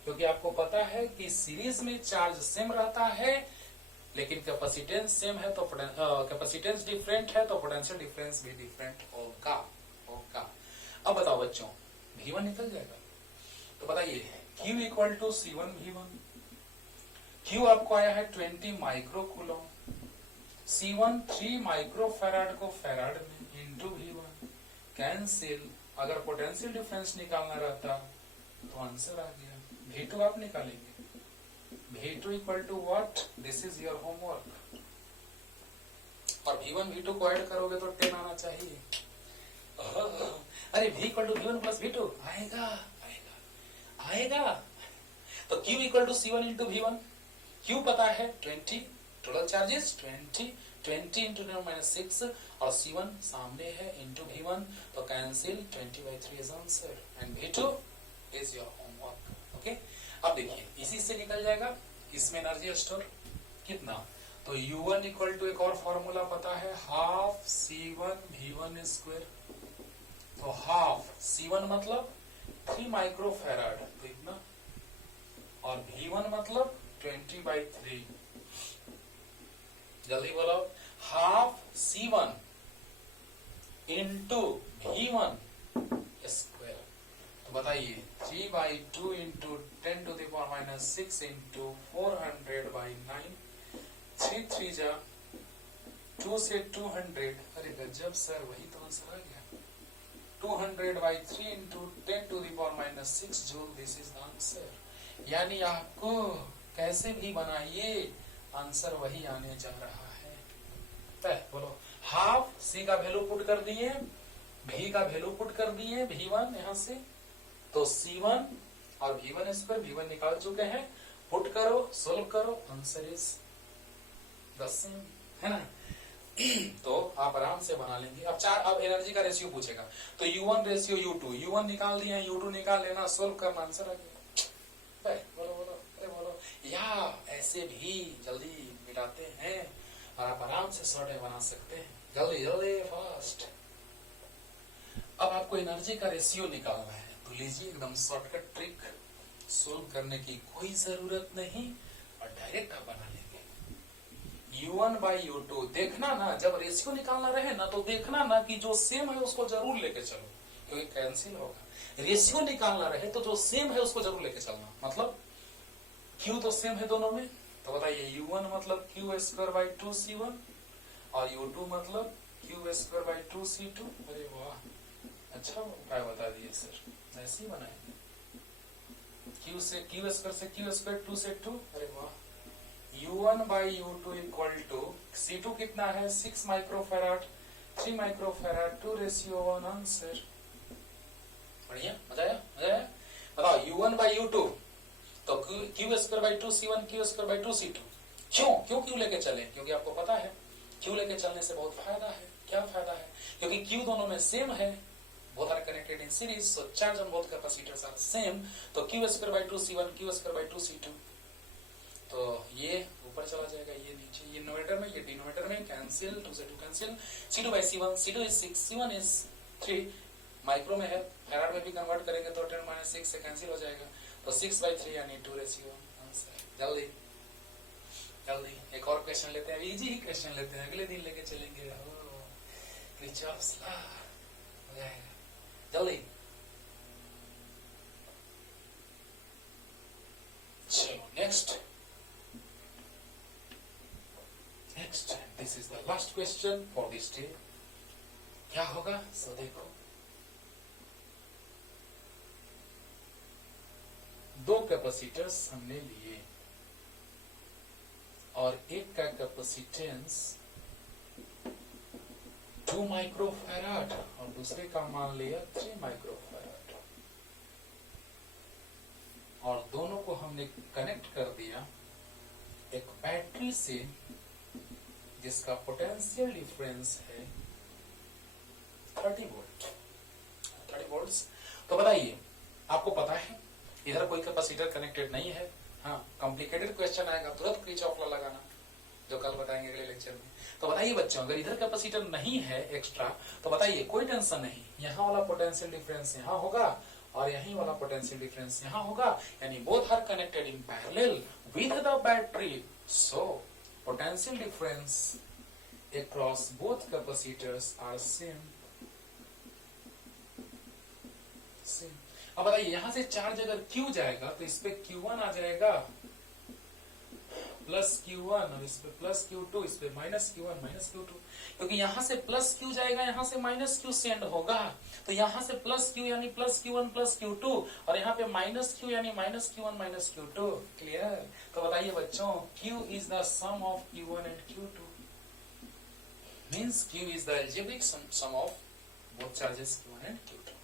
क्योंकि आपको पता है कि सीरीज में चार्ज सेम रहता है, लेकिन कैपेसिटेंस सेम है, तो कैपेसिटेंस डिफरेंट है, तो पोटेंशियल डिफरेंस भी डिफरेंट होगा। अब बताओ बच्चों, V1 निकल जाएगा, तो बताइए Q equal to C1 V1, Q आपको आया है 20 micro coulomb, C1 3 micro farad को फैराड में इंटू V1 कैंसिल। अगर पोटेंशियल डिफरेंस निकालना रहता तो आंसर आ गया। V2 आप निकालेंगे, V2 equal to what, this is your homework, और V1 V2 को ऐड करोगे तो 10 आना चाहिए। अरे V equal to V1 plus V2 आएगा। तो Q equal to C1 into V1, Q पता है 20, टोटल चार्जेस 20 इंटू 10 माइनस 6, और C1 सामने है इंटू V1, तो cancel, 20 by 3 is answer, and V2 is your homework. Okay, अब देखिए इसी से निकल जाएगा, इसमें एनर्जी स्टोर कितना, तो U1 इक्वल टू एक और फॉर्मूला पता है, हाफ C1 V1 स्क्वायर, तो हाफ C1 मतलब 3 माइक्रो फैराड, तो इतना, और V1 मतलब 20 बाई 3, जल्दी बोलो, half C1 into V1 square, तो बताइए 3 by 2 into 10 to the power minus 6 into 400 by 9, 3 3 जा 2 से 200, अरे गजब सर, वही तो आंसर आ गया, 200 by 3 into 10 to the power minus 6 joule, this is the answer. यानी आपको कैसे भी बनाइए आंसर वही आने जा रहा है। बोलो हाफ सी का वैल्यू पुट कर दिए, भी का वैल्यू पुट कर दिए, V1 यहां से, तो C1 और V1 स्क्वायर, V1 निकाल चुके हैं, पुट करो, सोल्व करो, आंसर इज द सेम, है ना। तो आप आराम से बना लेंगे। अब एनर्जी का रेशियो पूछेगा तो U1 रेशियो U2, U1 निकाल दिया, U2 निकाल लेना, सोल्व करना, आंसर आ गया। बोलो बोलो, अरे बोलो, या ऐसे भी जल्दी मिटाते हैं और आप आराम से शॉर्ट बना सकते हैं, जल्दी जल्दी फास्ट। अब आपको एनर्जी का रेशियो निकालना है, तो लीजिए एकदम शॉर्टकट ट्रिक, सोल्व करने की कोई जरूरत नहीं और डायरेक्ट आप बना लेंगे। U1 by U2, देखना ना, जब रेशियो निकालना रहे ना तो देखना ना कि जो सेम है उसको जरूर लेके चलो, क्योंकि कैंसिल होगा। रेशियो निकालना रहे तो जो सेम है उसको जरूर लेके चलना, मतलब Q तो सेम है दोनों में, तो बताइए U1 मतलब Q स्क्वायर बाई 2C1 और U2 मतलब Q स्क्वायर बाई 2C2। अरे वाह, अच्छा उपाय बता दिए सर, ऐसे ही बनाएंगे। Q से Q स्क्वायर 2 से 2, अरे वाह। U1 by U2 equal to C2 कितना है 6 माइक्रोफैराड, 3 माइक्रोफैराड, 2:1 आंसर। बढ़िया, मजा आया, मजा आया। बताओ U1 by U2 तो Q square by 2C1, Q square by 2C2। क्यों Q लेके चले? क्योंकि आपको पता है Q लेके चलने से बहुत फायदा है। क्या फायदा है? क्योंकि Q दोनों में सेम है, both are connected in series, so charge on both capacitors are same, तो Q square by 2C1, Q square by 2C2, तो ये ऊपर चला जाएगा, ये नीचे, ये न्यूमरेटर में, ये डिनोमिनेटर में, कैंसिल, 2 से 2 cancel, C2 by C1, C2 is 6, C1 is 3, micro में है, फैराड में भी कन्वर्ट करेंगे तो 10 - 6 से कैंसिल हो जाएगा, तो 6/3 यानी 2:1 आंसर। जल्दी जल्दी एक और क्वेश्चन लेते हैं, इजी ही क्वेश्चन लेते हैं, अगले दिन लेके चलेंगे। किरचॉफ्स लॉ हो जाएगा, जल्दी। चलो next, this is the last question for this day। क्या होगा सो देखो, दो कैपेसिटर्स हमने लिए और एक का कैपेसिटेंस 2 माइक्रोफैराड और दूसरे का मान लिया 3 माइक्रोफैराड, और दोनों को हमने कनेक्ट कर दिया एक बैटरी से जिसका पोटेंशियल डिफरेंस है 30 वोल्ट। तो बताइए, आपको पता है इधर कोई कैपेसिटर कनेक्टेड नहीं है। हाँ, कॉम्प्लिकेटेड क्वेश्चन आएगा तुरंत किरचॉफ लॉ लगाना, जो कल बताएंगे अगले लेक्चर में। तो बताइए बच्चों, अगर इधर कैपेसिटर नहीं है एक्स्ट्रा, तो बताइए कोई टेंशन नहीं, यहाँ वाला पोटेंशियल डिफरेंस यहाँ होगा और यही वाला पोटेंशियल डिफरेंस यहाँ होगा, यानी both are connected in parallel with the battery, so potential difference across both capacitors are same। अब बताइए, यहां से चार्ज अगर Q जाएगा तो इस पे Q1 आ जाएगा प्लस Q1 और इस पे प्लस Q2, इस पे माइनस Q1 माइनस Q2, क्योंकि यहां से प्लस Q जाएगा, यहां से माइनस Q सेंड होगा, तो यहां से प्लस Q यानी प्लस Q1 प्लस Q2 और यहाँ पे माइनस Q यानी minus Q1 minus Q2। Clear? तो बताइए बच्चों, Q is the sum of Q1 and Q2, means Q is the algebraic sum of both charges Q1 and Q2।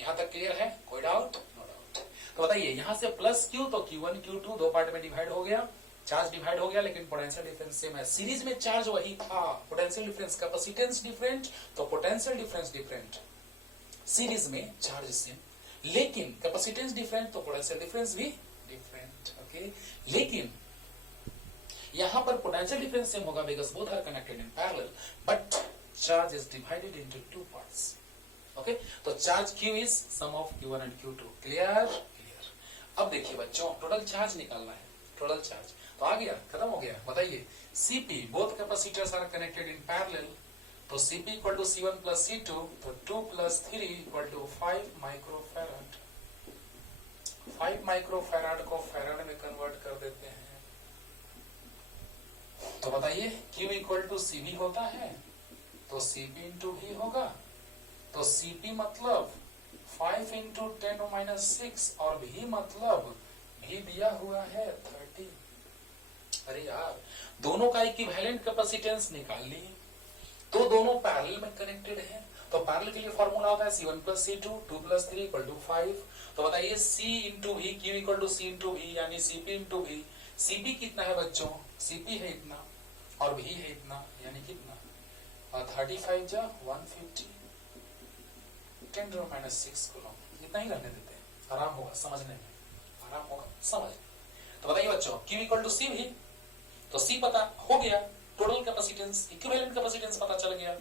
यहाँ तक clear है? कोई डाउट? No doubt. तो बताइए, यहाँ से प्लस Q तो Q1 Q2 दो पार्ट में डिवाइड हो गया, चार्ज डिवाइड हो गया, लेकिन पोटेंशियल डिफरेंस सेम है। सीरीज में चार्ज वही था, पोटेंशियल डिफरेंस, कैपेसिटेंस डिफरेंट तो पोटेंशियल डिफरेंस डिफरेंट। सीरीज में चार्ज सेम, लेकिन कैपेसिटेंस डिफरेंट तो पोटेंशियल डिफरेंस भी डिफरेंट। ओके, लेकिन यहां पर पोटेंशियल डिफरेंस सेम होगा because both are connected in parallel, but charge is divided into two parts. Okay, तो charge Q is sum of Q1 and Q2। Clear? Clear. अब देखिए बच्चों, total charge निकालना है, टोटल चार्ज तो आ गया, खत्म हो गया। बताइए, Cp, both capacitors are connected in parallel, तो Cp equal to C1 plus C2, तो 2 plus 3 equal to 5 microfarad. 5 microfarad को फैराड में कन्वर्ट कर देते हैं, तो बताइए Q इक्वल टू Cv होता है, तो Cp इंटू V होगा, तो Cp मतलब 5 इंटू 10⁻⁶ और V मतलब भी दिया हुआ है 30। अरे यार, दोनों का इक्विवेलेंट कैपेसिटेंस निकाल ली, तो दोनों पैरेलल में कनेक्टेड है। तो पैरेलल के लिए फॉर्मूला होता है C1 plus C2 2 plus 3 equal to 5। तो बताइए C into V, Q equal to C into V, यानी CP इंटू वी। CP कितना है बच्चों? CP है इतना और V है इतना, यानी कितना 35 जा 150 10⁻⁶ कूलम। इतना ही रहने देते हैं, आराम होगा समझने में, आराम होगा समझ। तो बताइए बच्चों Q इक्वल टू C भी, तो C पता हो गया, टोटल कैपेसिटेंस इक्विवेलेंट कैपेसिटेंस पता चल गया,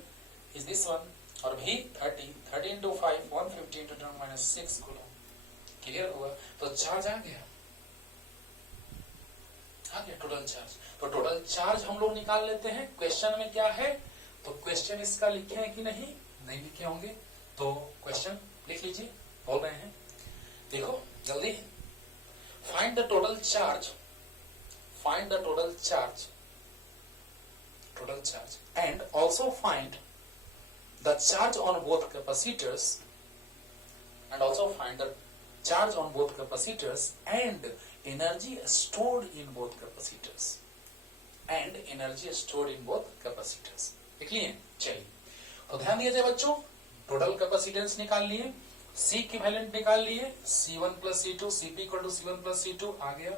इज दिस वन। और V 30 into 5 150 into 10⁻⁶ coulomb. Clear हुआ? तो चार्ज आ गया टोटल चार्ज। तो टोटल चार्ज हम लोग निकाल लेते हैं। क्वेश्चन में क्या है, तो क्वेश्चन इसका लिखे हैं कि नहीं लिखे होंगे, तो क्वेश्चन लिख लीजिए, बोल रहे हैं देखो जल्दी। Find the total charge, find the total charge and also find the charge on both capacitors and also find the charge on both capacitors and energy stored in both capacitors and energy stored in both capacitors। देख लिए? चलिए तो ध्यान दिया जाए बच्चों, total capacitance निकाल लिए, C इक्विवेलेंट निकाल लिए, C1 plus C2, CP equal to C1 plus C2 आ गया।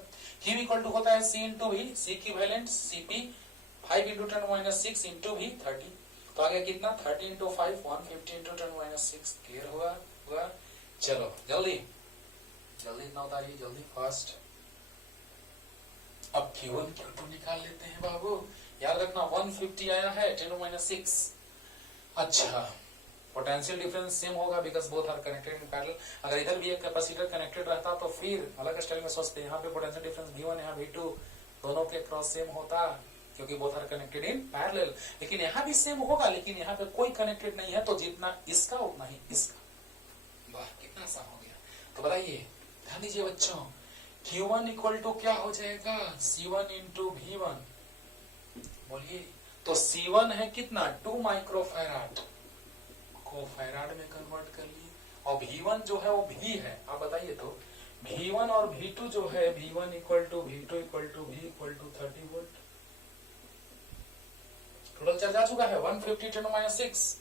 Q इक्वल टू होता है C into V, C equivalent CP 5 into 10⁻⁶ into V 30। तो आ गया कितना 30 इंटू 5 150 इंटू 10⁻⁶। क्लियर हुआ? चलो जल्दी इतना उतारिए, जल्दी फास्ट। अब Q1 Q2 निकाल लेते हैं बाबू। याद रखना 150 आया है 10⁻⁶। अच्छा, पोटेंशियल डिफरेंस सेम होगा because both are connected in parallel. अगर इधर भी एक कैपेसिटर कनेक्टेड रहता तो फिर अलग स्टाइल में सोचते, यहाँ पे पोटेंशियल डिफरेंस V1 यहाँ V2 दोनों के क्रॉस सेम होता क्योंकि both are connected in parallel. लेकिन यहाँ भी सेम होगा, लेकिन यहाँ पे कोई कनेक्टेड नहीं है, तो जितना इसका उतना ही इसका। वाह कितना आसान हो गया। तो बताइए, ध्यान दीजिए बच्चों, Q1 इक्वल टू क्या हो जाएगा C1 इंटू V1। बोलिए, तो C1 है कितना 2 माइक्रोफैराड को फैराड में कन्वर्ट कर लिए, और V1 जो है वो V है। आप बताइए तो V1 और V2 जो है V1 equal to V2 equal to V equal to 30 volt. Total charge आ चुका है 150 10⁻⁶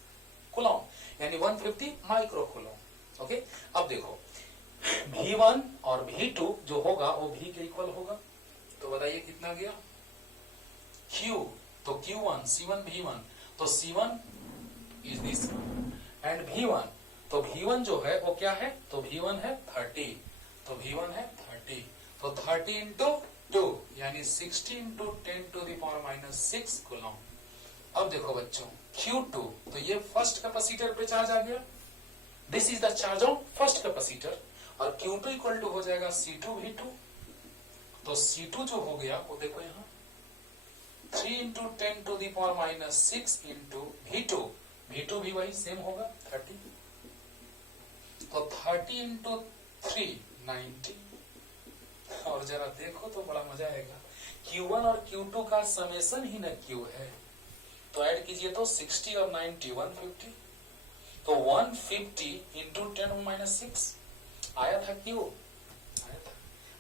कूलम, यानी 150 माइक्रो कूलम। ओके, अब देखो V1 और V2 जो होगा वो V के इक्वल होगा। तो बताइए कितना गया Q, तो Q1 C1 V1, तो C1 is this and V1, तो V1 जो है वो क्या है, तो V1 है 30, तो V1 है 30, तो 30 इंटू 2 यानी 60 इंटू 10⁻⁻⁶ कूलम। अब देखो बच्चों Q2, तो ये फर्स्ट कैपेसिटर पे चार्ज आ गया, this is the charge on first capacitor, और Q2 इक्वल टू हो जाएगा C2 V2। तो C2 जो हो गया वो देखो यहाँ 3 इंटू 10⁻⁻⁶ इंटू V2, V2 भी वही सेम होगा 30, तो 30 इंटू 3 90। और जरा देखो तो बड़ा मजा आएगा, Q1 और Q2 का समेसन ही न Q है, तो ऐड कीजिए तो 60 और 90 150, तो 150 इंटू 10⁻⁶ आया था Q,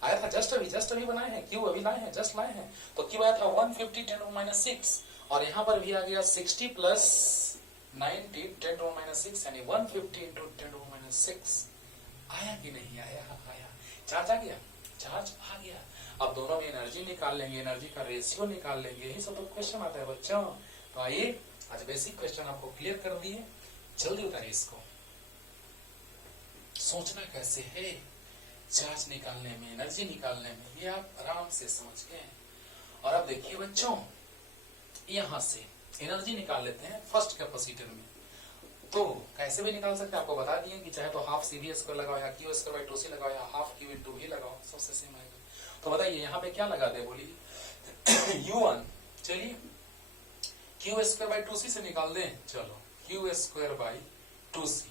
आया था जस्ट अभी बनाए हैं Q, अभी लाए हैं, जस्ट लाए हैं। तो Q आया था 150 10⁻�6, और यहाँ पर भी आ गया 60 प्लस 90 10⁻�6 यानी 150 इंटू 10⁻�6। आया कि नहीं आया? आया। चार्ज आ गया, चार्ज आ गया। अब दोनों में एनर्जी निकाल लेंगे, एनर्जी का रेशियो निकाल लेंगे, यही सब तो क्वेश्चन आता है बच्चों। तो आइए आज बेसिक क्वेश्चन आपको क्लियर कर दिए, जल्दी उतारिए इसको। सोचना कैसे है चार्ज निकालने में, एनर्जी निकालने में, ये आप आराम से समझ गए। और अब देखिए बच्चों, यहां से एनर्जी निकाल लेते हैं फर्स्ट कैपेसिटर में। तो कैसे भी निकाल सकते हैं, आपको बता दिए कि चाहे तो हाफ CV² लगाओ या Q²/2C लगाओ या हाफ Q इंटू V लगाओ, सबसे सेम आएगा। तो बताइए यहाँ पे क्या लगा दे, बोलिए U1, चलिए Q²/2C से निकाल दें, चलो Q²/2C,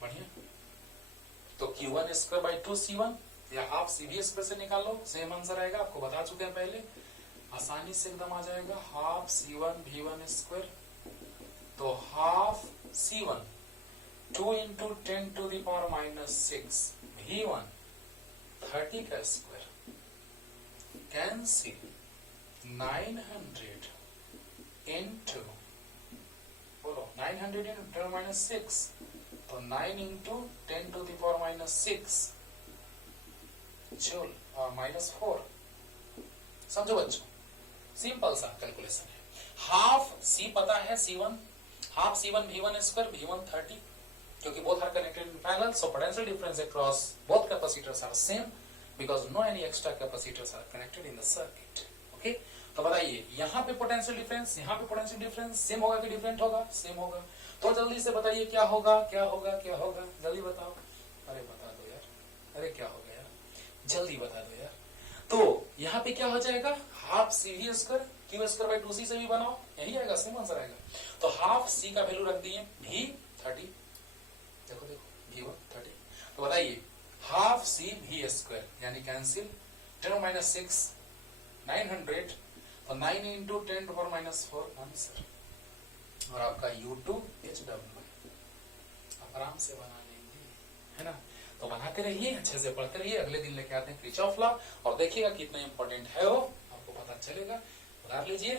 बढ़िया। तो Q1²/2C1 या हाफ CV² से निकालो, सेम आंसर आएगा, आपको बता चुके हैं पहले, आसानी से एकदम आ जाएगा। हाफ C1 V1², तो हाफ C1 2 इंटू 10⁻⁻⁶ V1 30 का स्क्वायर, कैंसिल 900 इंटू बोलो 900 इंटू 10 माइनस 6, तो 9 into 10 to the power minus 6 joule और माइनस 4। समझो बच्चों, सिंपल सा कैलकुलेशन है। हाफ सी पता है C1, half C1 V1 square, V1 30, क्योंकि both are connected in parallel, so potential difference across both capacitors are same because no any extra capacitors are connected in the circuit. Okay? तो बताइए यहाँ पे potential difference, यहाँ पे potential difference same होगा कि different होगा? सेम होगा। तो जल्दी से बताइए क्या होगा, क्या होगा, क्या होगा, जल्दी बताओ। अरे बता दो यार, अरे क्या हो गया यार, जल्दी बता दो यार। तो यहाँ पे क्या हो जाएगा, half C V square Q square by 2c से भी बनाओ, यही आएगा, सेम आंसर आएगा। तो हाफ सी का वैल्यू रख दिए भी 30, देखो देखो V1 30, तो बताइए हाफ सी वी स्क्वायर यानी कैंसिल, 10 माइनस 6 900, तो 9 into 10 to power minus 4 answer. और आपका U2 HW आप आराम से बना लेंगे, है ना। तो बनाते रहिए, अच्छे से पढ़ते रहिए। अगले दिन लेके आते हैं किरचॉफ लॉ और देखिएगा कितना इंपॉर्टेंट है वो, आपको पता चलेगा। उधार लीजिए।